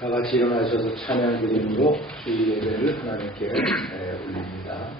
다 같이 일어나셔서 찬양 드림으로 주일 예배를 하나님께 올립니다.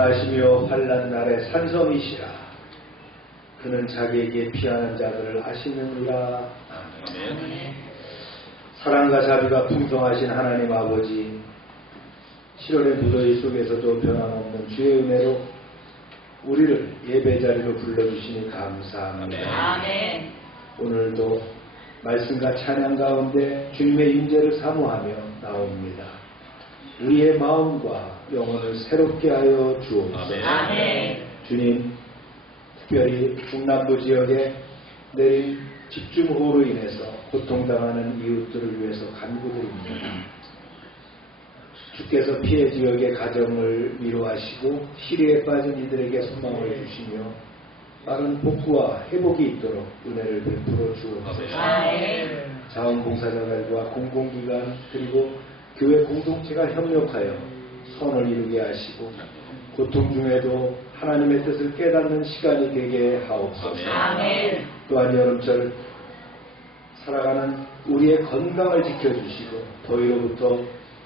강하시며 환난 날에 산성이시라. 그는 자기에게 피하는 자들을 아시느니라. 아멘. 사랑과 자비가 풍성하신 하나님 아버지, 7월의 무더위 속에서도 변함없는 주의 은혜로 우리를 예배자리로 불러주시니 감사합니다. 아멘. 오늘도 말씀과 찬양 가운데 주님의 임재를 사모하며 나옵니다. 우리의 마음과 영혼을 새롭게 하여 주옵소서. 아멘. 주님, 특별히 중남부 지역에 내린 집중호우로 인해서 고통당하는 이웃들을 위해서 간구드립니다. 주께서 피해 지역의 가정을 위로하시고 시리에 빠진 이들에게 소망을 주시며 빠른 복구와 회복이 있도록 은혜를 베풀어 주옵소서. 아멘. 자원봉사자들과 공공기관 그리고 교회 공동체가 협력하여 선을 이루게 하시고 고통 중에도 하나님의 뜻을 깨닫는 시간이 되게 하옵소서. 아멘. 또한 여름철 살아가는 우리의 건강을 지켜주시고 더위로부터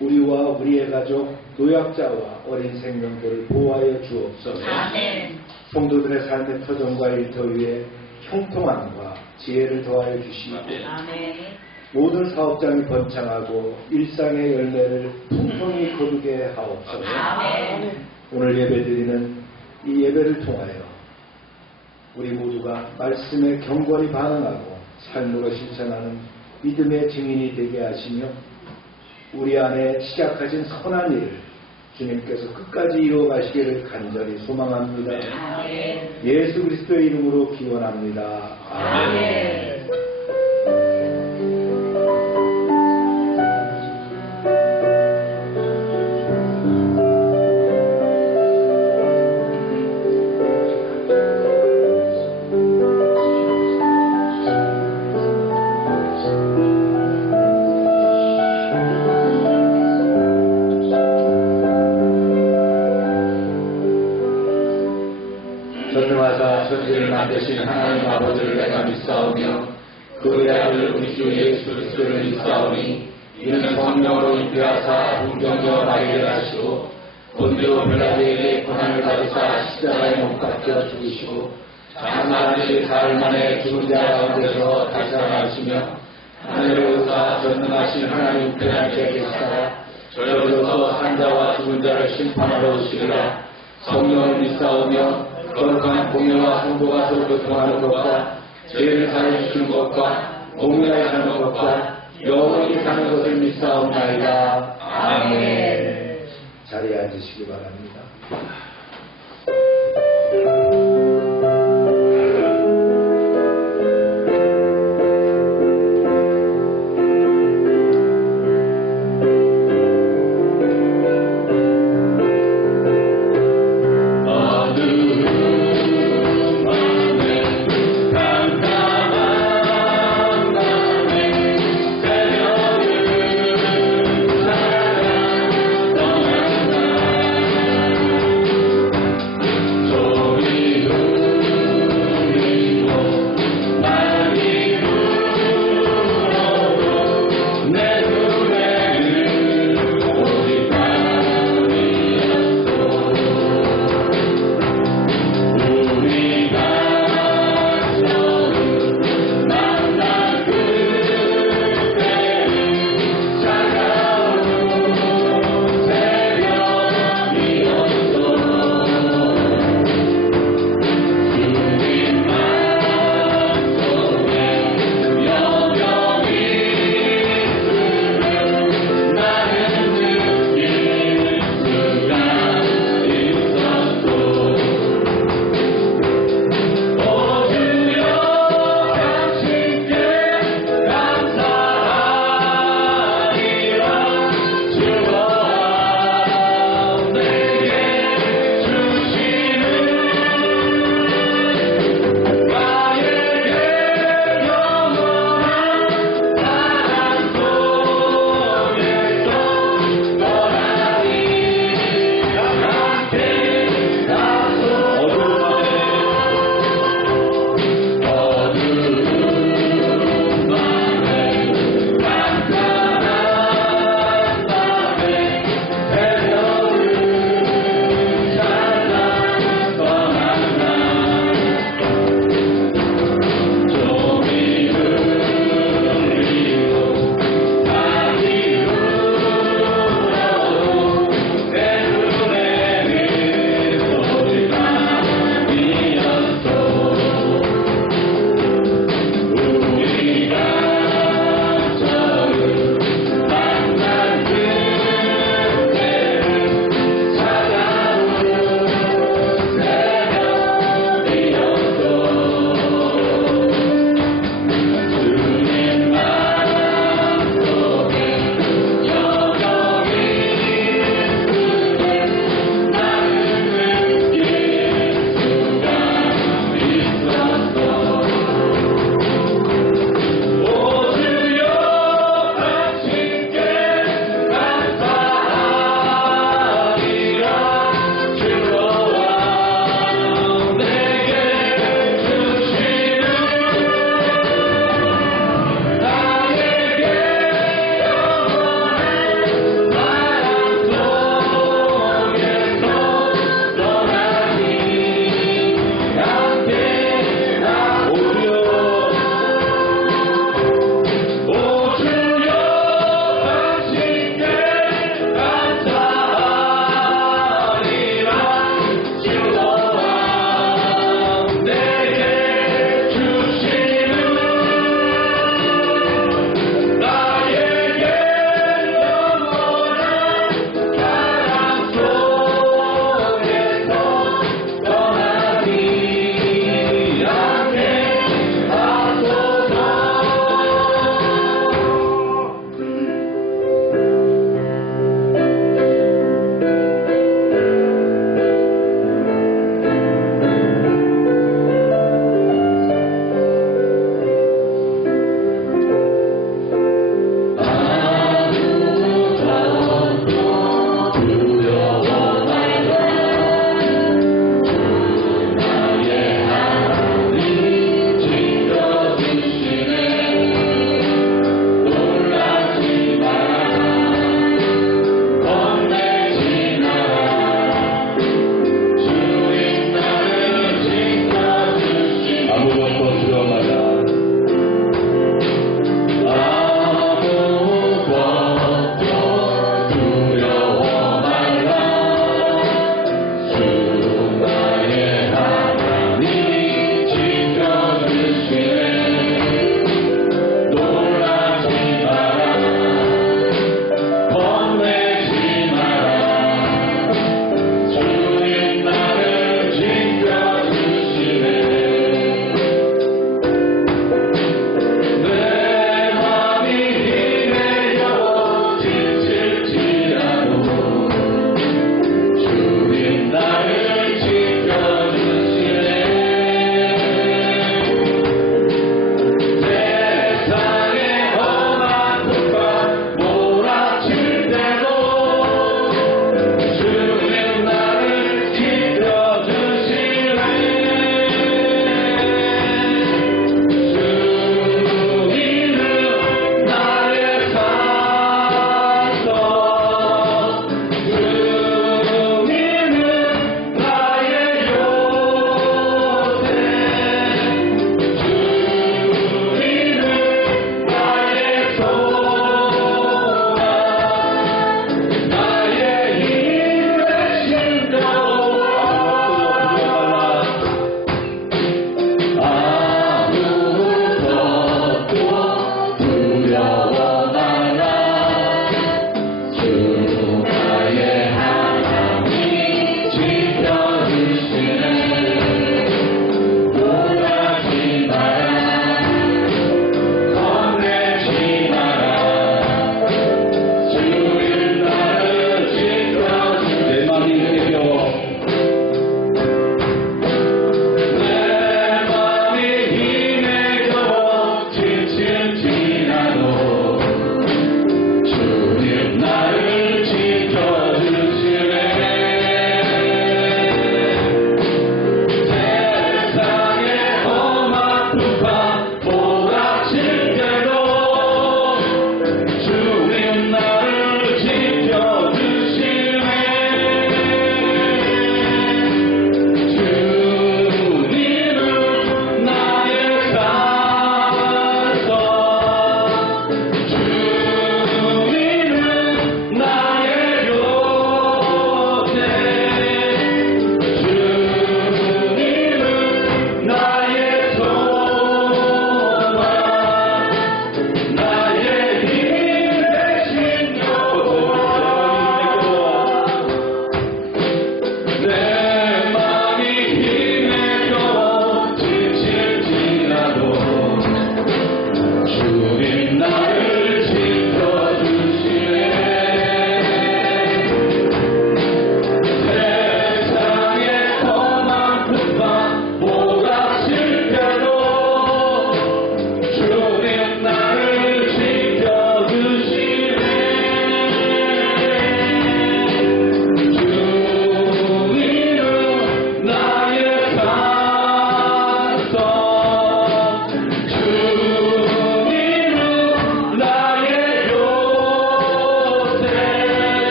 우리와 우리의 가족, 노약자와 어린 생명들을 보호하여 주옵소서. 아멘. 성도들의 삶의 터전과 일터 위에 형통함과 지혜를 더하여 주시고 아멘. 모든 사업장이 번창하고 일상의 열매를 풍성히 거두게 하옵소서. 아멘. 오늘 예배드리는 이 예배를 통하여 우리 모두가 말씀에 경건히 반응하고 삶으로 실천하는 믿음의 증인이 되게 하시며 우리 안에 시작하신 선한 일을 주님께서 끝까지 이루어가시기를 간절히 소망합니다. 아멘. 예수 그리스도의 이름으로 기원합니다. 아멘. 전능하사 천지를 만드신 하나님 아버지를 내가 믿사오며 그의 아들 우리 주 예수 그리스도를 믿사오니 이는 성령으로 잉태하사 문정녀 마리아를 하시고 본디오 빌라도에게 고난을 받으사 십자가에 못 박혀 죽으시고 장사하신 사흘 만에 죽은 자 가운데서 다시 살아나시며 하늘에 오사 전능하신 하나님 우편에 계시다가 저희로서 산자와 죽은 자를 심판하러 오시리라. 성령을 믿사오며 거룩한 공예와 성도가 서로 교통하는 것과 죄를 사해주시는 것과 공의하여 사는 것과 영원히 사는 것을 믿사옵나이다. 아멘. 자리에 앉으시기 바랍니다.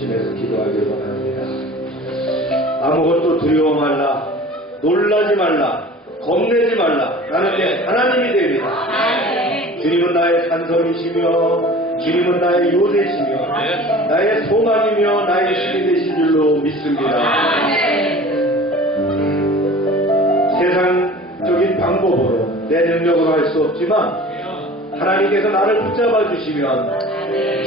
중심에서 기도하길 원합니다. 아무것도 두려워 말라, 놀라지 말라, 겁내지 말라. 나는 내 하나님이 됩니다. 주님은 나의 산성이시며 주님은 나의 요새시며 나의 소망이며 나의 힘이 되신 줄로 믿습니다. 세상적인 방법으로 내 능력으로 할 수 없지만 하나님께서 나를 붙잡아 주시면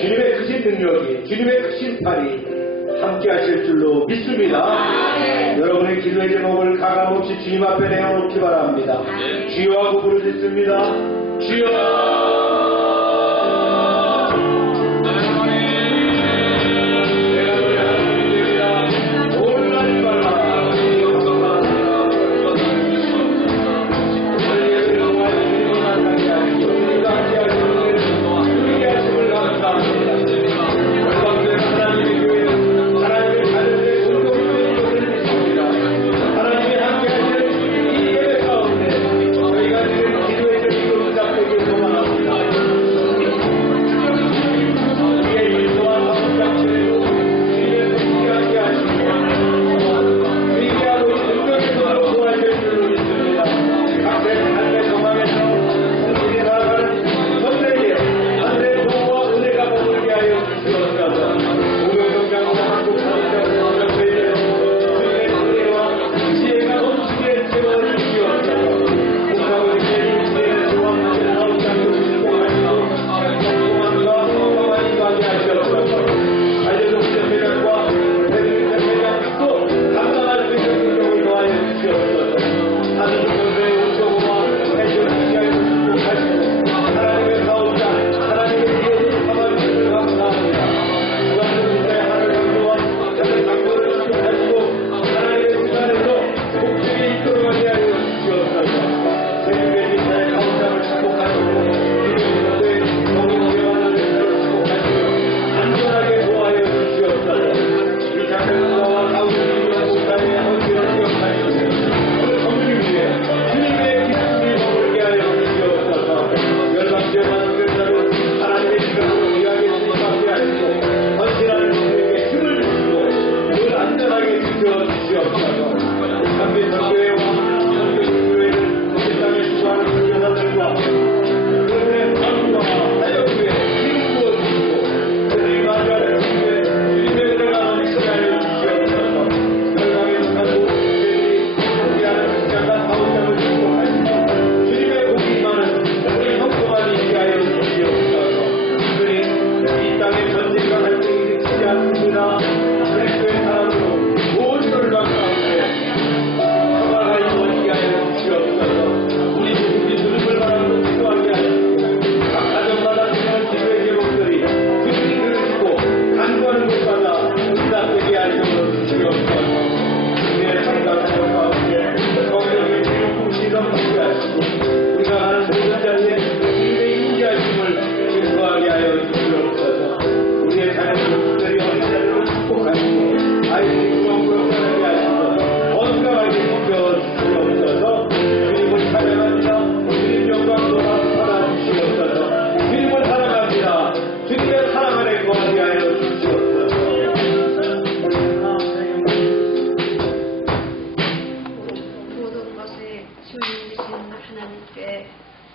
주님의 크신 능력이, 주님의 크신 팔이 함께 하실 줄로 믿습니다. 여러분의 기도의 제목을 가감없이 주님 앞에 내어놓기 바랍니다. 주여 하고 부르짖습니다. 주여.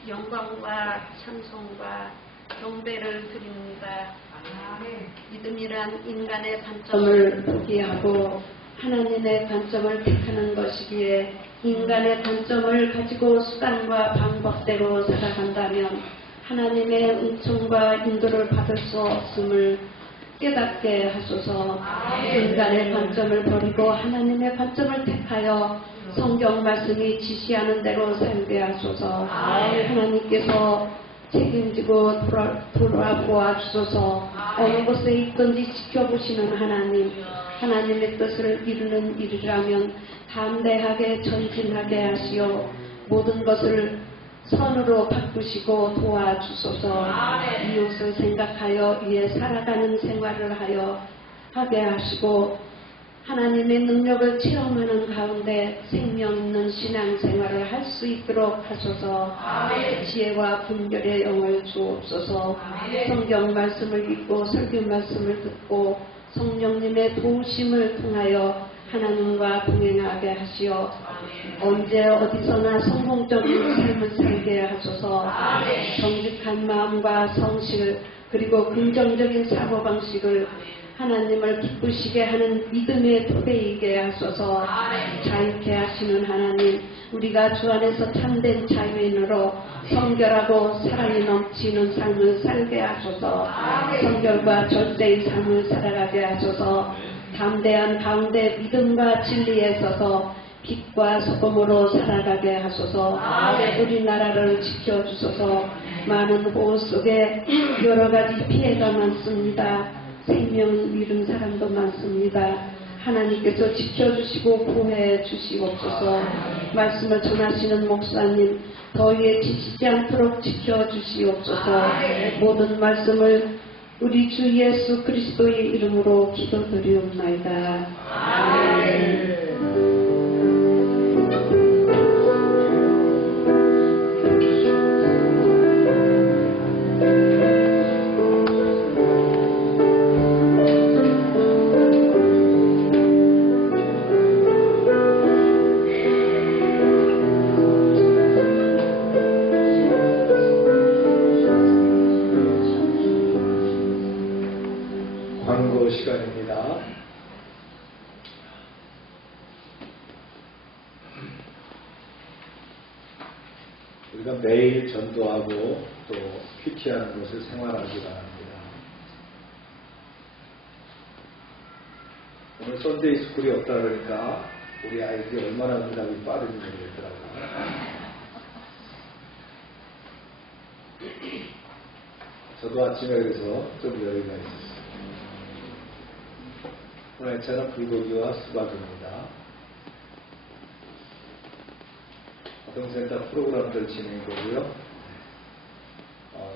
영광과 찬송과 경배를 드립니다. 믿음이란 인간의 관점을 포기하고 하나님의 관점을 택하는 것이기에 인간의 관점을 가지고 수단과 방법대로 살아간다면 하나님의 은총과 인도를 받을 수 없음을 깨닫게 하소서. 인간의 관점을 버리고 하나님의 관점을 택하여 성경 말씀이 지시하는 대로 살게 하소서. 하나님께서 책임지고 돌아보아 주소서. 어느 곳에 있든지 지켜보시는 하나님, 하나님의 뜻을 이루는 일이라면 담대하게 전진하게 하시어 모든 것을 선으로 바꾸시고 도와주소서. 이웃을 생각하여 위에 살아가는 생활을 하게 하시고 하나님의 능력을 체험하는 가운데 생명 있는 신앙생활을 할 수 있도록 하소서. 지혜와 분별의 영을 주옵소서. 성경 말씀을 읽고 설교 말씀을 듣고 성령님의 도우심을 통하여 하나님과 동행하게 하시어 언제 어디서나 성공적인 삶을 살게 하소서. 정직한 마음과 성실 그리고 긍정적인 사고방식을 하나님을 기쁘시게 하는 믿음의 토대이게 하소서. 자유케 하시는 하나님, 우리가 주 안에서 참된 자유인으로 성결하고 사랑이 넘치는 삶을 살게 하소서. 성결과 절제의 삶을 살아가게 하소서. 담대한 가운데 믿음과 진리에 서서 빛과 소금으로 살아가게 하소서. 우리나라를 지켜주소서. 많은 호우 속에 여러 가지 피해가 많습니다. 생명을 잃은 사람도 많습니다. 하나님께서 지켜주시고 구해 주시옵소서. 말씀을 전하시는 목사님 더위에 지치지 않도록 지켜주시옵소서. 모든 말씀을 우리 주 예수 그리스도의 이름으로 기도드리옵나이다. 아멘. 광고 시간입니다. 우리가 매일 전도하고 또 큐티하는 것을 생활하기 바랍니다. 오늘 썬데이 스쿨이 없다 그러니까 우리 아이들이 얼마나 응답이 빠른지 모르겠더라고요. 저도 아침에 그래서 좀 여유가 있었어요. 오늘 저는 불고기와 수박입니다. 아동센터 프로그램들 진행 거고요.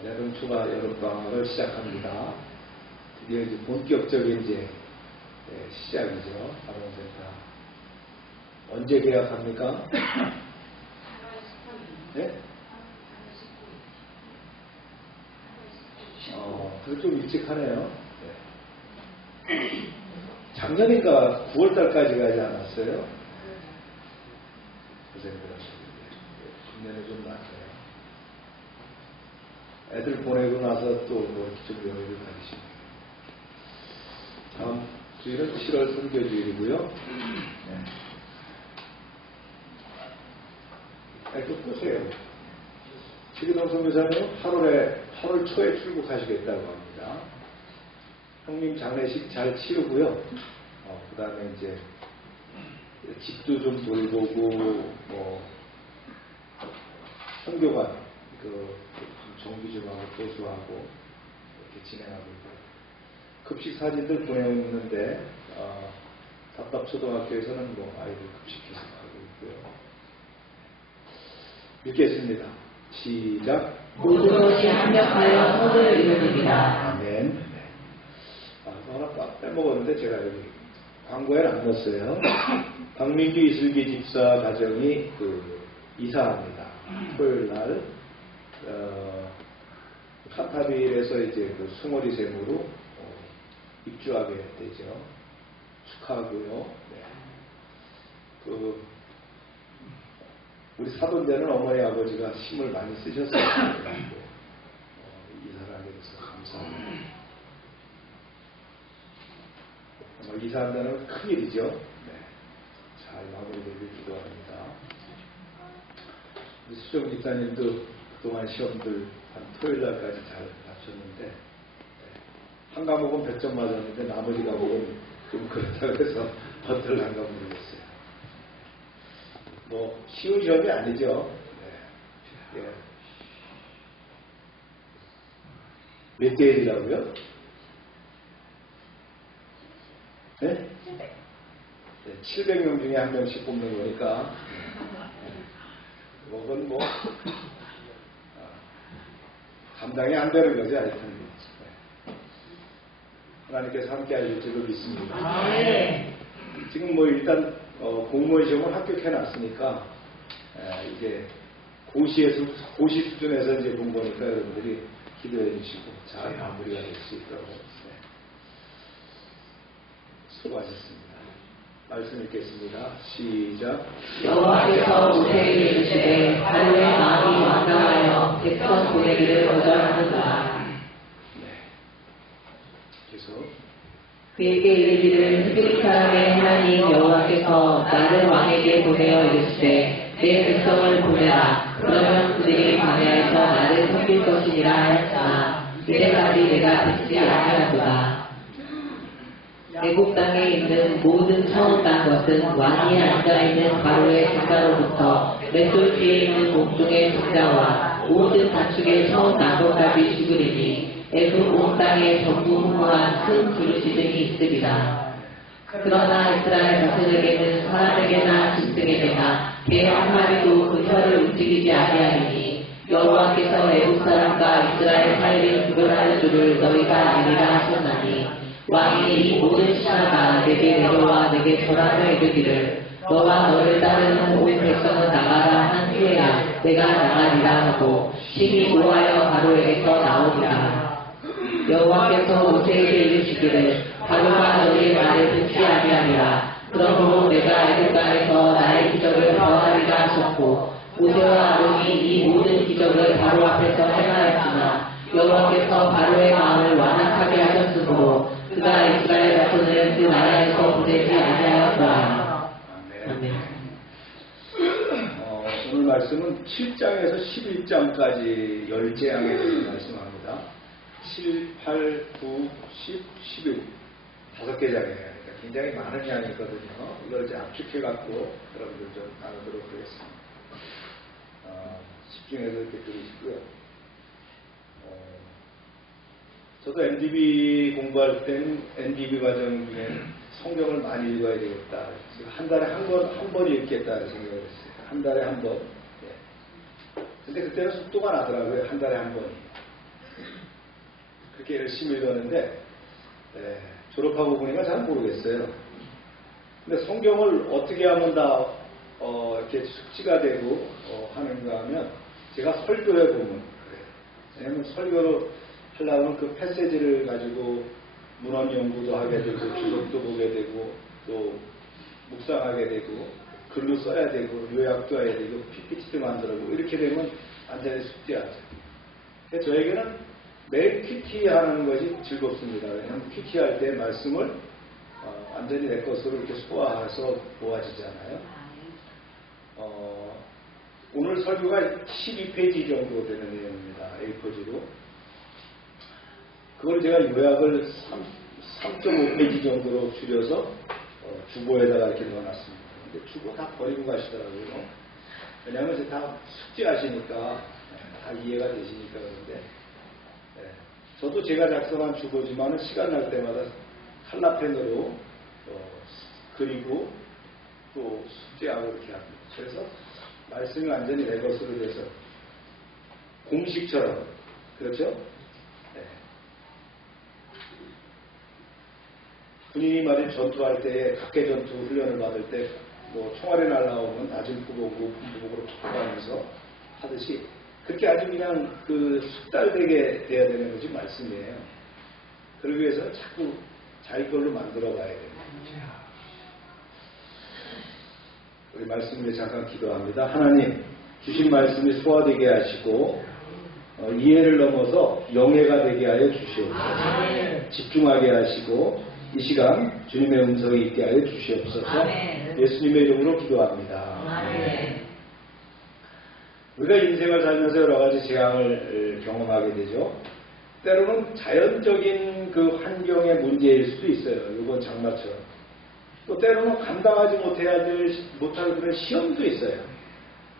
여름 휴가 여름방학을 시작합니다. 드디어 이제 본격적인 이제 시작이죠. 아동센터. 언제 계약합니까? 네? 그게 좀 일찍 하네요. 네. 작년인가 9월달까지 가지 않았어요? 고생들 하셨는데 작년에 좀 낫어요. 애들 보내고 나서 또 뭐 좀 여유를 가지시네요. 다음 주일은 7월 선교주일이고요. 네. 또 보세요. 최기동 선교사님은 8월 초에 출국하시겠다고 합니다. 형님 장례식 잘 치르고요. 그 다음에 이제 집도 좀 돌보고, 뭐, 선교관, 정비 좀 하고, 도수하고, 이렇게 진행하고 있고요. 급식 사진들 보내오는데, 답답초등학교에서는 뭐, 아이들 급식해서 하고 있고요. 읽겠습니다. 시작. 모든 것이 합력하여 선을 이루느니라. 아멘. 하나 빼먹었는데 제가 여기 광고에 안 넣었어요. 박민규 이슬기 집사 가정이 이사합니다. 토요일 날 카타빌에서 이제 숭어리 샘으로 입주하게 되죠. 축하하고요. 네. 우리 사돈되는 어머니 아버지가 힘을 많이 쓰셨어요. 이사를 하게 돼서 감사합니다. 이사한다는 큰일이죠. 네. 잘 마무리되길 기도합니다. 우리 수정 집사님도 그동안 시험들 한 토요일날까지 잘 마쳤는데, 네. 한 과목은 100점 맞았는데 나머지 과목은 좀 그렇다고 해서 어떨란가 모르겠어요. 뭐 쉬운 시험이 아니죠. 네. 네. 몇 대일이라고요? 네? 700명 중에 한 명씩 뽑는 거니까 그건 뭐 감당이 안 되는 거죠. 하여튼 하나님께서 함께 하실 줄로 믿습니다. 지금 뭐 일단 공무원 시험을 합격해놨으니까 이제 고시 수준에서 이제 본 거니까 여러분들이 기도해 주시고 잘 마무리가 될 수 있도록. 수고하셨습니다. 말씀 읽겠습니다. 시작. 여호와께서 모세에게 이르시되 바로의 마음이 완강하여 백성 보내기를 거절하는도다. 계속. 그에게 이르기를 히브리 사람의 하나님 여호와께서 나를 왕에게 보내어 이르시되 내 백성을 보내라. 그러면 그들이 광야에서 나를 섬길 것이니라 하였으나 이제까지 내가 듣지 아니하도다. 애국 땅에 있는 모든 처음 난 것은 왕이 앉아있는 바로의 장가로부터 맷돌 뒤에 있는 몸종의 손자와 모든 가축의 처음 난 것까지 죽으리니 애국 온 땅에 전부 후무한 큰 부르짖음이 있으리라. 그러나 이스라엘 자손에게는 사람에게나 짐승에게나 개 한 마리도 그 혀를 움직이지 아니하리니 여호와께서 애국 사람과 이스라엘 사이를 구별할 줄을 너희가 알리라 하셨나니 왕이 이 모든 신하가 내게 내려와 내게 절하며 이르기를 너와 너를 따르는 온 백성은 나가라 한 후에야 내가 나가리라 하고 심히 노하여 바로에게서 나오니라. 여호와께서 모세에게 이르시기를 바로가 너희의 말을 듣지 아니하리라. 그러므로 내가 애국 땅에서 나의 기적을 더하리라 하셨고 모세와 아론이 이 모든 기적을 바로 앞에서 행하였으나 여호와께서 바로의 마음을 완악하게 하셨으므로 그가 이스라엘 자손을 그 나라에서 보내지 아니하였더라. 아멘. 오늘 말씀은 7장에서 11장까지 10재앙에 대해서 말씀합니다. 7, 8, 9, 10, 11 5개 장이에요. 그러니까 굉장히 많은 양이거든요. 이걸 이제 압축해갖고 여러분들 좀 나누도록 하겠습니다. 집중해서 이렇게 들으시고요. 저도 NDB 공부할 때는 NDB 과정 중에 성경을 많이 읽어야 되겠다. 한 달에 한 번 읽겠다는 생각을 했어요. 한 달에 한 번. 근데 그때는 속도가 나더라고요. 한 달에 한 번이. 그렇게 열심히 읽었는데 졸업하고 보니까 잘 모르겠어요. 근데 성경을 어떻게 하면 다 이렇게 숙지가 되고 하는가 하면 제가 설교해 보면 그래요. 왜냐하면 설교로 하려면 그 패세지를 가지고 문헌 연구도 하게 되고 주석도 보게 되고 또 묵상하게 되고 글로 써야 되고 요약도 해야 되고 PPT도 만들고 이렇게 되면 완전히 숙제하죠. 그래서 저에게는 매일 PT 하는 것이 즐겁습니다. 왜냐하면 PT 할 때 말씀을 완전히 내 것으로 이렇게 소화해서 모아지잖아요. 오늘 설교가 12페이지 정도 되는 내용입니다. A4지로. 그걸 제가 요약을 3.5페이지 정도로 줄여서 주보에다가 이렇게 넣어놨습니다. 근데 주보 다 버리고 가시더라고요. 왜냐하면 이제 다 숙제하시니까 다 이해가 되시니까 그런데 저도 제가 작성한 주보지만 시간 날 때마다 칼라펜으로 그리고 또 숙제하고 이렇게 합니다. 그래서 말씀이 완전히 내 것으로 돼서 공식처럼 그렇죠? 군인이 말인 전투할 때 각계 전투 훈련을 받을 때 뭐 총알이 날라오면 낮은 부복으로 폭파하면서 하듯이 그렇게 아주 그냥 그 숙달되게 돼야 되는 것이 말씀이에요. 그러기 위해서 자꾸 자기 걸로 만들어 가야 됩니다. 우리 말씀 위해 잠깐 기도합니다. 하나님 주신 말씀이 소화되게 하시고 이해를 넘어서 영예가 되게 하여 주시옵소서. 집중하게 하시고 이 시간 주님의 음성이 있게 하여 주시옵소서. 예수님의 이름으로 기도합니다. 우리가 인생을 살면서 여러 가지 재앙을 경험하게 되죠. 때로는 자연적인 그 환경의 문제일 수도 있어요. 이번 장마처럼. 또 때로는 감당하지 못할 그런 시험도 있어요.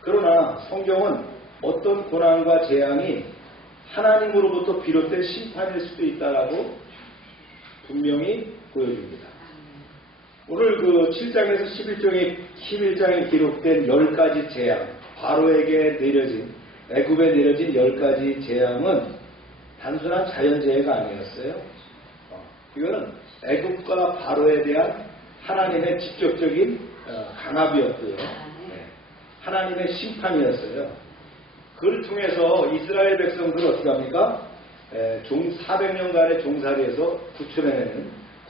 그러나 성경은 어떤 고난과 재앙이 하나님으로부터 비롯된 심판일 수도 있다라고 분명히 보여줍니다. 오늘 그 7장에서 11장에 기록된 10가지 재앙, 바로에게 내려진, 애굽에 내려진 10가지 재앙은 단순한 자연재해가 아니었어요. 이거는 애굽과 바로에 대한 하나님의 직접적인 강압이었고요. 하나님의 심판이었어요. 그를 통해서 이스라엘 백성들을 어떻게 합니까? 400년간의 종살이에서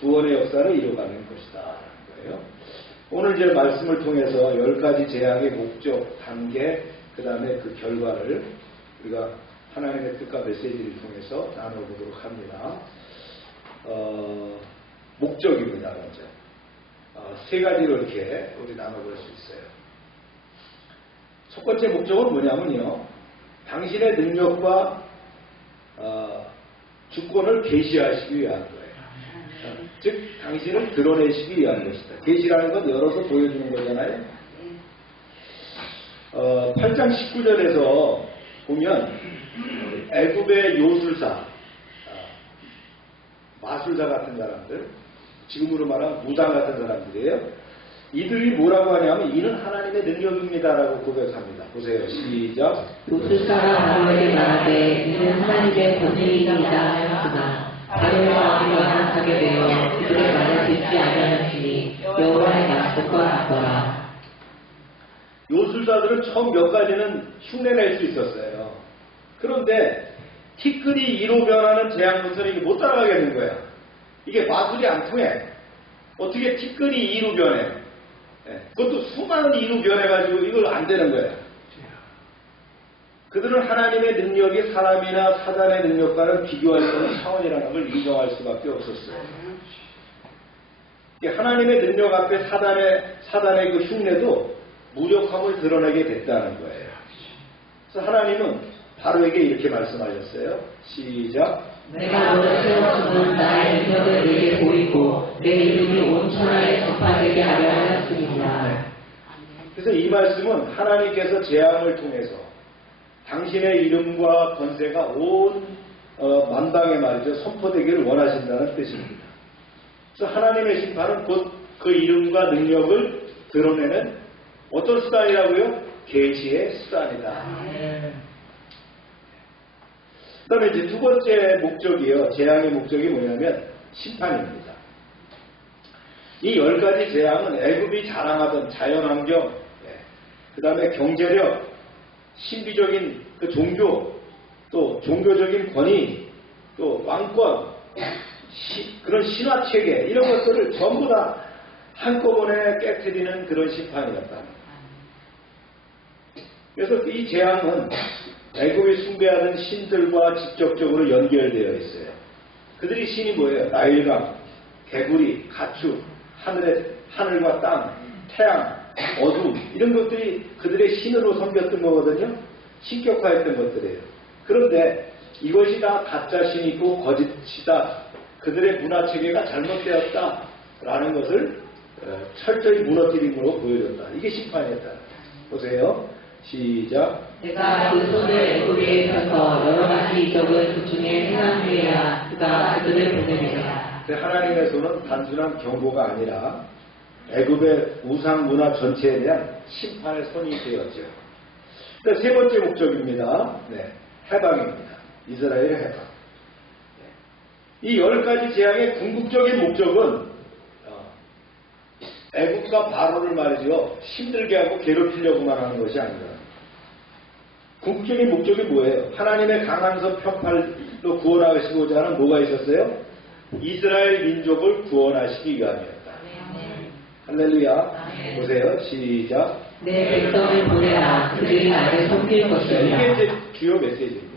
구원의 역사를 이루어가는 것이다. 라는 거예요. 오늘 이제 말씀을 통해서 10가지 재앙의 목적, 단계, 그 다음에 그 결과를 우리가 하나님의 뜻과 메시지를 통해서 나눠보도록 합니다. 목적입니다. 먼저. 세 가지로 이렇게 우리 나눠볼 수 있어요. 첫 번째 목적은 뭐냐면요. 당신의 능력과 주권을 계시하시기 위한 거예요. 즉 당신을 드러내시기 위한 것이다. 계시라는 건 열어서 보여주는 거잖아요. 8장 19절에서 보면 애굽의 요술사, 마술사 같은 사람들, 지금으로 말하면 무당 같은 사람들이에요. 이들이 뭐라고 하냐면 이는 하나님의 능력입니다라고 고백합니다. 보세요. 시작. 요술사가 바로에게 말하되 이는 하나님의 권능이니이다 하였으나 바로와 그가 하게 되어 그들의 말을 듣지 아니하였으니 여호와의 약속과 같더라. 요술사들은 처음 몇 가지는 흉내낼 수 있었어요. 그런데 티끌이 이로 변하는 재앙부터는 이게 못 따라가겠는 거야. 이게 마술이 안 통해. 어떻게 티끌이 이로 변해? 그것도 수많은 이로 변해가지고 이걸 안 되는 거야. 그들은 하나님의 능력이 사람이나 사단의 능력과는 비교할 수 없는 차원이라는 걸 인정할 수밖에 없었어요. 하나님의 능력 앞에 사단의 그 흉내도 무력함을 드러내게 됐다는 거예요. 그래서 하나님은 바로에게 이렇게 말씀하셨어요. 시작. 내가 너를 세워주는 나의 능력을 내게 보이고 내 이름이 온 천하에 전파되게 하려 하였습니다. 그래서 이 말씀은 하나님께서 재앙을 통해서 당신의 이름과 권세가 온 만방에 말이죠. 선포되기를 원하신다는 뜻입니다. 그래서 하나님의 심판은 곧 그 이름과 능력을 드러내는 어떤 수단이라고요? 계시의 수단이다. 그 다음에 이제 두 번째 목적이요. 재앙의 목적이 뭐냐면 심판입니다. 이 10가지 재앙은 애굽이 자랑하던 자연환경, 그 다음에 경제력, 신비적인 그 종교, 또 종교적인 권위, 또 왕권, 그런 신화체계, 이런 것들을 전부 다 한꺼번에 깨트리는 그런 심판이었다. 그래서 이 재앙은 애굽이 숭배하는 신들과 직접적으로 연결되어 있어요. 그들이 신이 뭐예요? 나일강, 개구리, 가축, 하늘과 땅, 태양, 어둠, 이런 것들이 그들의 신으로 섬겼던 거거든요. 신격화했던 것들이에요. 그런데 이것이 다 가짜 신이고 거짓이다. 그들의 문화체계가 잘못되었다라는 것을 철저히 무너뜨림으로 보여줬다. 이게 심판이었다. 보세요. 시작. 내가 그 손을 애굽에 펴서 여러 가지 이적을 그 중에 행하리라. 그가 그들을 보내리라. 하나님의 손은 단순한 경고가 아니라 애굽의 우상 문화 전체에 대한 심판의 손이 되었죠. 세 번째 목적입니다. 해방입니다. 이스라엘의 해방. 이 10가지 재앙의 궁극적인 목적은 애국과 바로를 말이죠. 힘들게 하고 괴롭히려고만 하는 것이 아니다. 궁극적인 목적이 뭐예요? 하나님의 강한 손 편팔로 구원하시고자 하는 뭐가 있었어요? 이스라엘 민족을 구원하시기 위함이었다. 할렐루야. 보세요. 시작. 내 백성을 보내라. 그들이 나를 섬길 것이라. 이게 이제 주요 메시지입니다.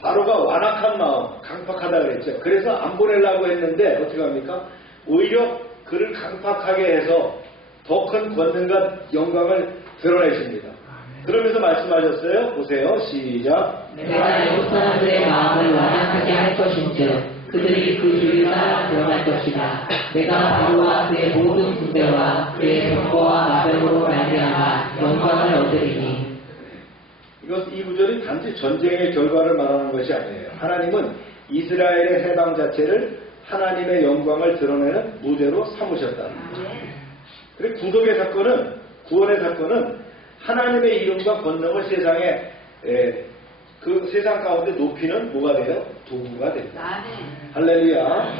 바로가 완악한 마음, 강팍하다 그랬죠. 그래서 안 보내려고 했는데 어떻게 합니까? 오히려 그를 강팍하게 해서 더 큰 권능과 영광을 드러내십니다. 그러면서 말씀하셨어요. 보세요. 시작. 내가 애국 사람들의 마음을 완악하게 할 것인즉 그들이 그 주를 따라 들어갈 것이다. 내가 바로와 그의 모든 군대와 그의 병거와 마병으로 말미암아 영광을 얻으리니. 이 구절이 단지 전쟁의 결과를 말하는 것이 아니에요. 하나님은 이스라엘의 해방 자체를 하나님의 영광을 드러내는 무대로 삼으셨다. 그리고 구속의 사건은, 구원의 사건은 하나님의 이름과 권능을 세상에 그 세상 가운데 높이는 뭐가 돼요? 도구가 됩니다. 할렐루야.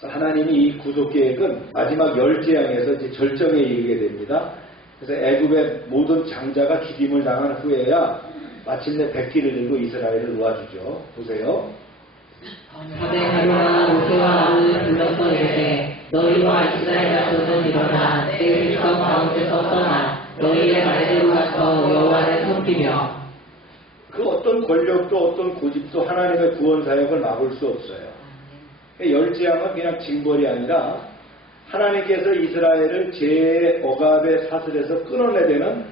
하나님이 이 구속 계획은 마지막 10재앙에서 이제 절정에 이르게 됩니다. 그래서 애굽의 모든 장자가 죽임을 당한 후에야 마침내 백기를 들고 이스라엘을 놓아주죠. 보세요. 사대 하루가 모세와 아론을 불러서 이르되 너희와 이스라엘 자손은 일어나 내 백성 가운데서 떠나 너희의 말대로 가서 여호와를 섬기며. 그 어떤 권력도 어떤 고집도 하나님의 구원 사역을 막을 수 없어요. 열 재앙은 그냥 징벌이 아니라 하나님께서 이스라엘을 죄의 억압의 사슬에서 끊어내되는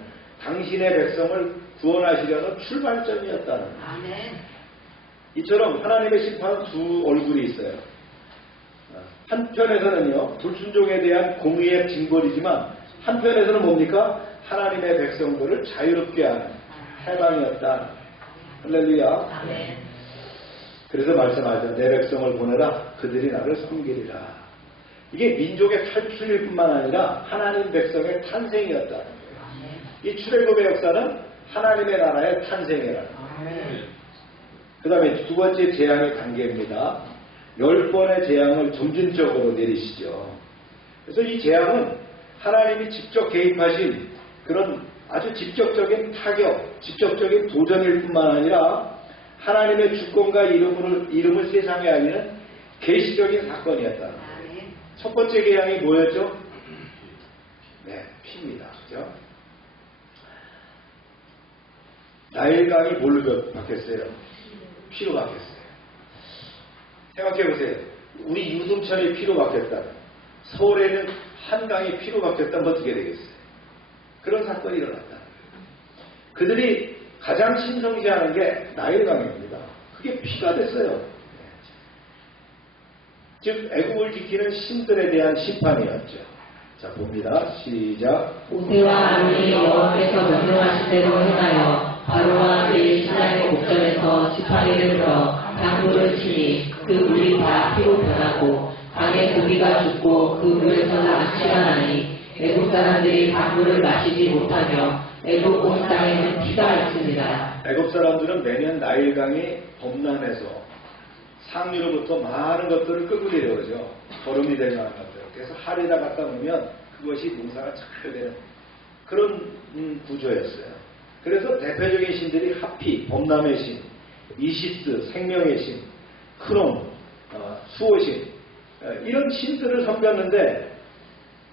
당신의 백성을 구원하시려는 출발점이었다는 거예요. 이처럼 하나님의 심판은 두 얼굴이 있어요. 한편에서는요, 불순종에 대한 공의의 징벌이지만 한편에서는 뭡니까? 하나님의 백성들을 자유롭게 하는 해방이었다. 할렐루야. 그래서 말씀하죠. 내 백성을 보내라. 그들이 나를 섬기리라. 이게 민족의 탈출일 뿐만 아니라 하나님 백성의 탄생이었다는 거예요. 이 출애굽의 역사는 하나님의 나라의 탄생이라는 거예요. 그 다음에 두 번째 재앙의 단계입니다. 10번의 재앙을 점진적으로 내리시죠. 그래서 이 재앙은 하나님이 직접 개입하신 그런 아주 직접적인 타격, 직접적인 도전일 뿐만 아니라 하나님의 주권과 이름을 세상에 알리는 계시적인 사건이었다는 거예요. 첫 번째 재앙이 뭐였죠? 네, 피입니다. 그죠? 나일강이 뭘로 바뀌었어요? 피로 바뀌었어요. 생각해보세요. 우리 유승천이 피로 바뀌었다. 서울에는 한강이 피로 바뀌었다면 어떻게 되겠어요? 그런 사건이 일어났다. 그들이 가장 신성시하는 게 나일강입니다. 그게 피가 됐어요. 즉 애국을 지키는 신들에 대한 심판이었죠. 자, 봅니다. 시작. 모세와 아론이 여호와께서 명령하신 대로 행하여 바로와 그의 신랑의 목전에서 지팡이를 들어 강물을 치니 그 물이 다 피로 변하고 강의 고기가 죽고 그 물에서는 악취가 나니 애국 사람들이 강물을 마시지 못하며 애국 온 땅에는 피가 있습니다. 애국 사람들은 매년 나일강이 범람해서 상류로부터 많은 것들을 끌고 내려오죠. 거름이 될 만한 것들. 그래서 할에다 갖다 놓으면 그것이 농사가 잘 되는 그런 구조였어요. 그래서 대표적인 신들이 하피, 범람의 신, 이시스, 생명의 신, 크롬, 수호신 이런 신들을 섬겼는데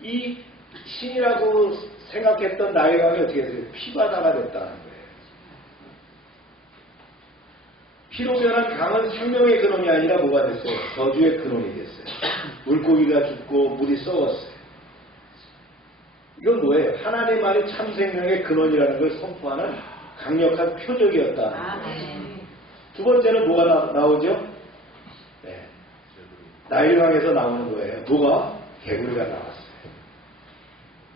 이 신이라고 생각했던 나일강이 어떻게 됐어요? 피바다가 됐다는 거예요. 피로 변한 강은 생명의 근원이 아니라 뭐가 됐어요? 저주의 근원이 됐어요. 물고기가 죽고 물이 썩었어요. 이건 뭐예요? 하나님만이 참 생명의 근원이라는 걸 선포하는 강력한 표적이었다. 두 번째는 뭐가 나오죠? 네. 나일강에서 나오는 거예요. 뭐가? 개구리가 나왔어요.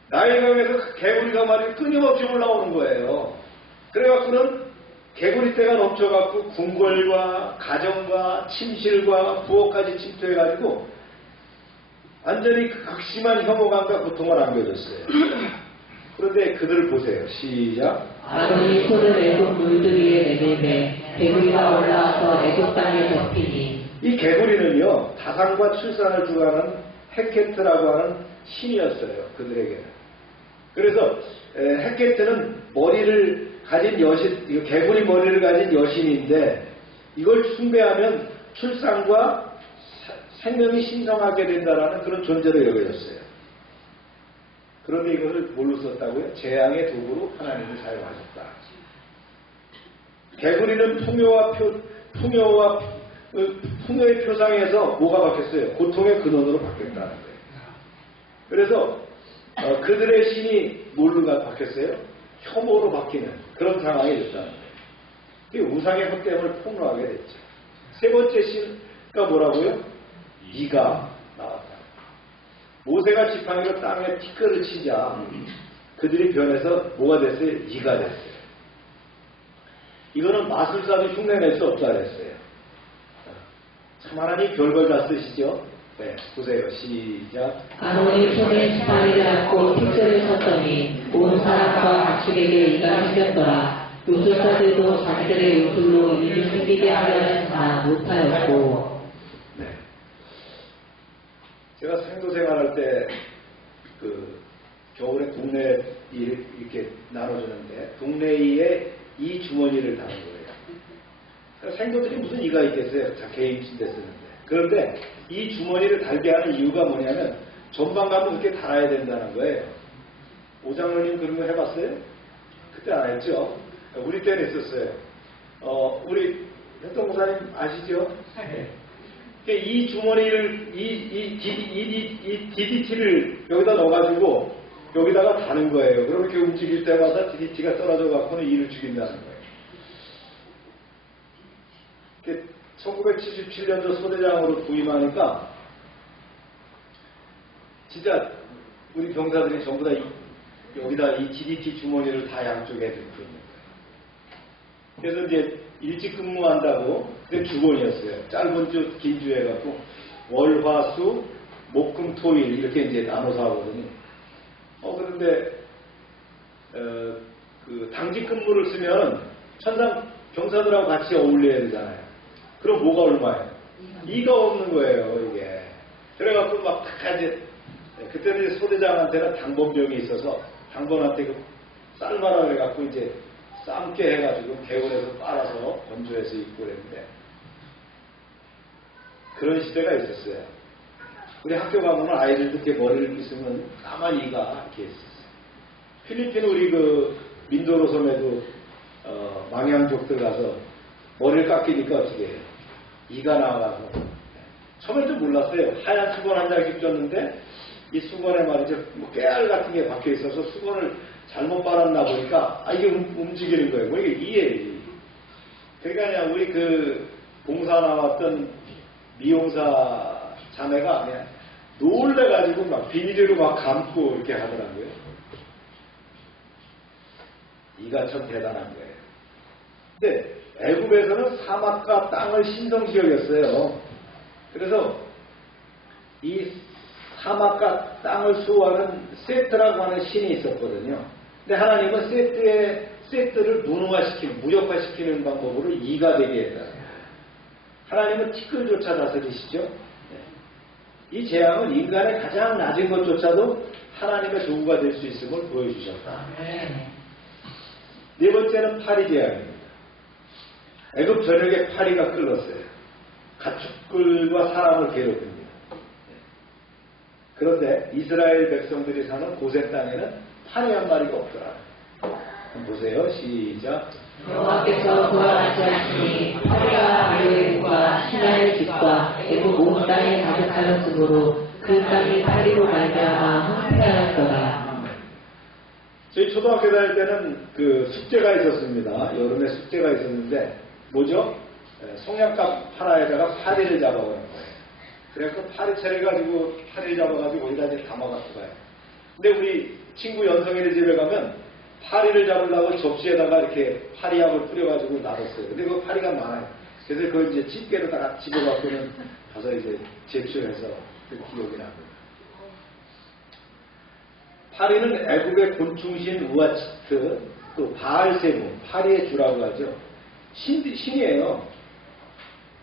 나일강에서 그 개구리가 말이 끊임없이 올라오는 거예요. 그래갖고는 개구리 떼가 넘쳐갖고 궁궐과 가정과 침실과 부엌까지 침투해가지고 완전히 그 극심한 혐오감과 고통을 안겨줬어요. 그런데 그들을 보세요. 시작. 아론이 손을 애국 물들 위에 내밀매 개구리가 올라와서 애국 땅에 덮이니. 이 개구리는요 다산과 출산을 주관하는 헤케트라고 하는 신이었어요. 그들에게는. 그래서 헤케트는 머리를 가진 여신, 개구리 머리를 가진 여신인데 이걸 숭배하면 출산과 생명이 신성하게 된다라는 그런 존재로 여겨졌어요. 그런데 이것을 뭘로 썼다고요? 재앙의 도구로 하나님을 사용하셨다. 개구리는 풍요의 표상에서 뭐가 바뀌었어요? 고통의 근원으로 바뀌었다는 거예요. 그래서 그들의 신이 뭘로 바뀌었어요? 혐오로 바뀌는 그런 상황이 됐다는 거예요. 우상의 헛됨을 폭로하게 됐죠. 세 번째 신가 뭐라고요? 이가 나왔다. 모세가 지팡이로 땅에 티끌을 치자 그들이 변해서 뭐가 됐어요? 이가 됐어요. 이거는 마술사도 흉내낼 수 없다 그랬어요. 참 하나님 별걸 다 쓰시죠? 네, 보세요. 시작. 아론이 손에 지팡이를 잡고 티끌을 쳤더니 온 사람과 가축에게 이가 생겼더라. 요술사들도 자기들의 요술로 이를 생기게 하려 했으나 못하였고. 네. 제가 생도 생활할 때 겨울에 동네 일 이렇게 나눠주는데 동네에 이 주머니를 다는 거예요. 생도들이 무슨 이가 있겠어요? 자, 개인 침대 쓰는데. 그런데 이 주머니를 달게 하는 이유가 뭐냐면 전방 가면 그렇게 달아야 된다는 거예요. 오장로님 그런 거 해봤어요? 그때 안 했죠? 우리 때는 있었어요. 우리 혁동 목사님 아시죠? 이 주머니를 이 DDT를 여기다 넣어가지고 여기다가 다는 거예요. 그렇게 움직일 때마다 DDT가 떨어져 갖고는 이를 죽인다는 거예요. 1977년도 소대장으로 부임하니까 진짜 우리 병사들이 전부 다 여기다 이 DDT 주머니를 다 양쪽에 넣고 있는 거예요. 그래서 이제 일찍 근무한다고 그게 주번이었어요. 짧은 주, 긴 주 해갖고 월, 화, 수, 목, 금, 토, 일 이렇게 이제 나눠서 하거든요. 그런데 그 당직 근무를 쓰면 천상 병사들하고 같이 어울려야 되잖아요. 그럼 뭐가 얼마예요? 2가 없는 거예요, 이게. 그래갖고 막 이제 그때는 이제 소대장한테는 당번병이 있어서 당번한테 그 쌀마라 그래갖고 이제 삶게 해가지고 개울에서 빨아서 건조해서 입고 그랬는데 그런 시대가 있었어요. 우리 학교 가면 아이들도 이렇게 머리를 빗으면 까만 이가 이렇게 있었어요. 필리핀 우리 그 민도로 섬에도 망양족들 가서 머리를 깎이니까 어떻게 해요? 이가 나와서 처음엔 좀 몰랐어요. 하얀 수건 한 장씩 줬는데 이 수건에 말이죠 뭐 깨알 같은 게 박혀 있어서 수건을 잘못 빨았나 보니까 이게 움직이는 거예요. 뭐 이게 이해예요. 그러니까 그냥 우리 그 봉사 나왔던 미용사 자매가 그냥 놀래가지고 막 비닐로 막 감고 이렇게 하더라고요. 이가 참 대단한 거예요. 근데 애굽에서는 사막과 땅을 신성지역이었어요. 그래서 이 사막과 땅을 수호하는 세트라고 하는 신이 있었거든요. 근데 하나님은 세트를 무능화시키는, 무력화시키는 방법으로 이가 되게 했다. 하나님은 티끌조차 다스리시죠. 이 재앙은 인간의 가장 낮은 것조차도 하나님의 도구가 될 수 있음을 보여주셨다. 네 번째는 파리 재앙입니다. 애굽 전역에 파리가 끌렀어요. 가축들과 사람을 괴롭힙니다. 그런데 이스라엘 백성들이 사는 고센 땅에는 파리 한 마리가 없더라. 한번 보세요. 시작. 여호와께서 부활하지 않으니 파리가 애굽과 시나의 집과 애굽 온 땅에 가득하였으므로 그 땅이 파리로 말미암아 황폐하였더라. 저희 초등학교 다닐 때는 그 숙제가 있었습니다. 여름에 숙제가 있었는데 뭐죠? 송양값 하나에다가 파리를 잡아오는 거예요. 그래서 파리채를 가지고 파리를 잡아가지고 거기다 이제 담아갖고 가요. 근데 우리 친구 연성이네 집에 가면 파리를 잡으려고 접시에다가 이렇게 파리약을 뿌려가지고 놔뒀어요. 근데 그 파리가 많아요. 그래서 그걸 이제 집게로다가 집어갖고는 가서 이제 제출해서 그 기억이 납니다. 파리는 애국의 곤충신 우아치트, 또 바알세몬, 파리의 주라고 하죠. 신이에요.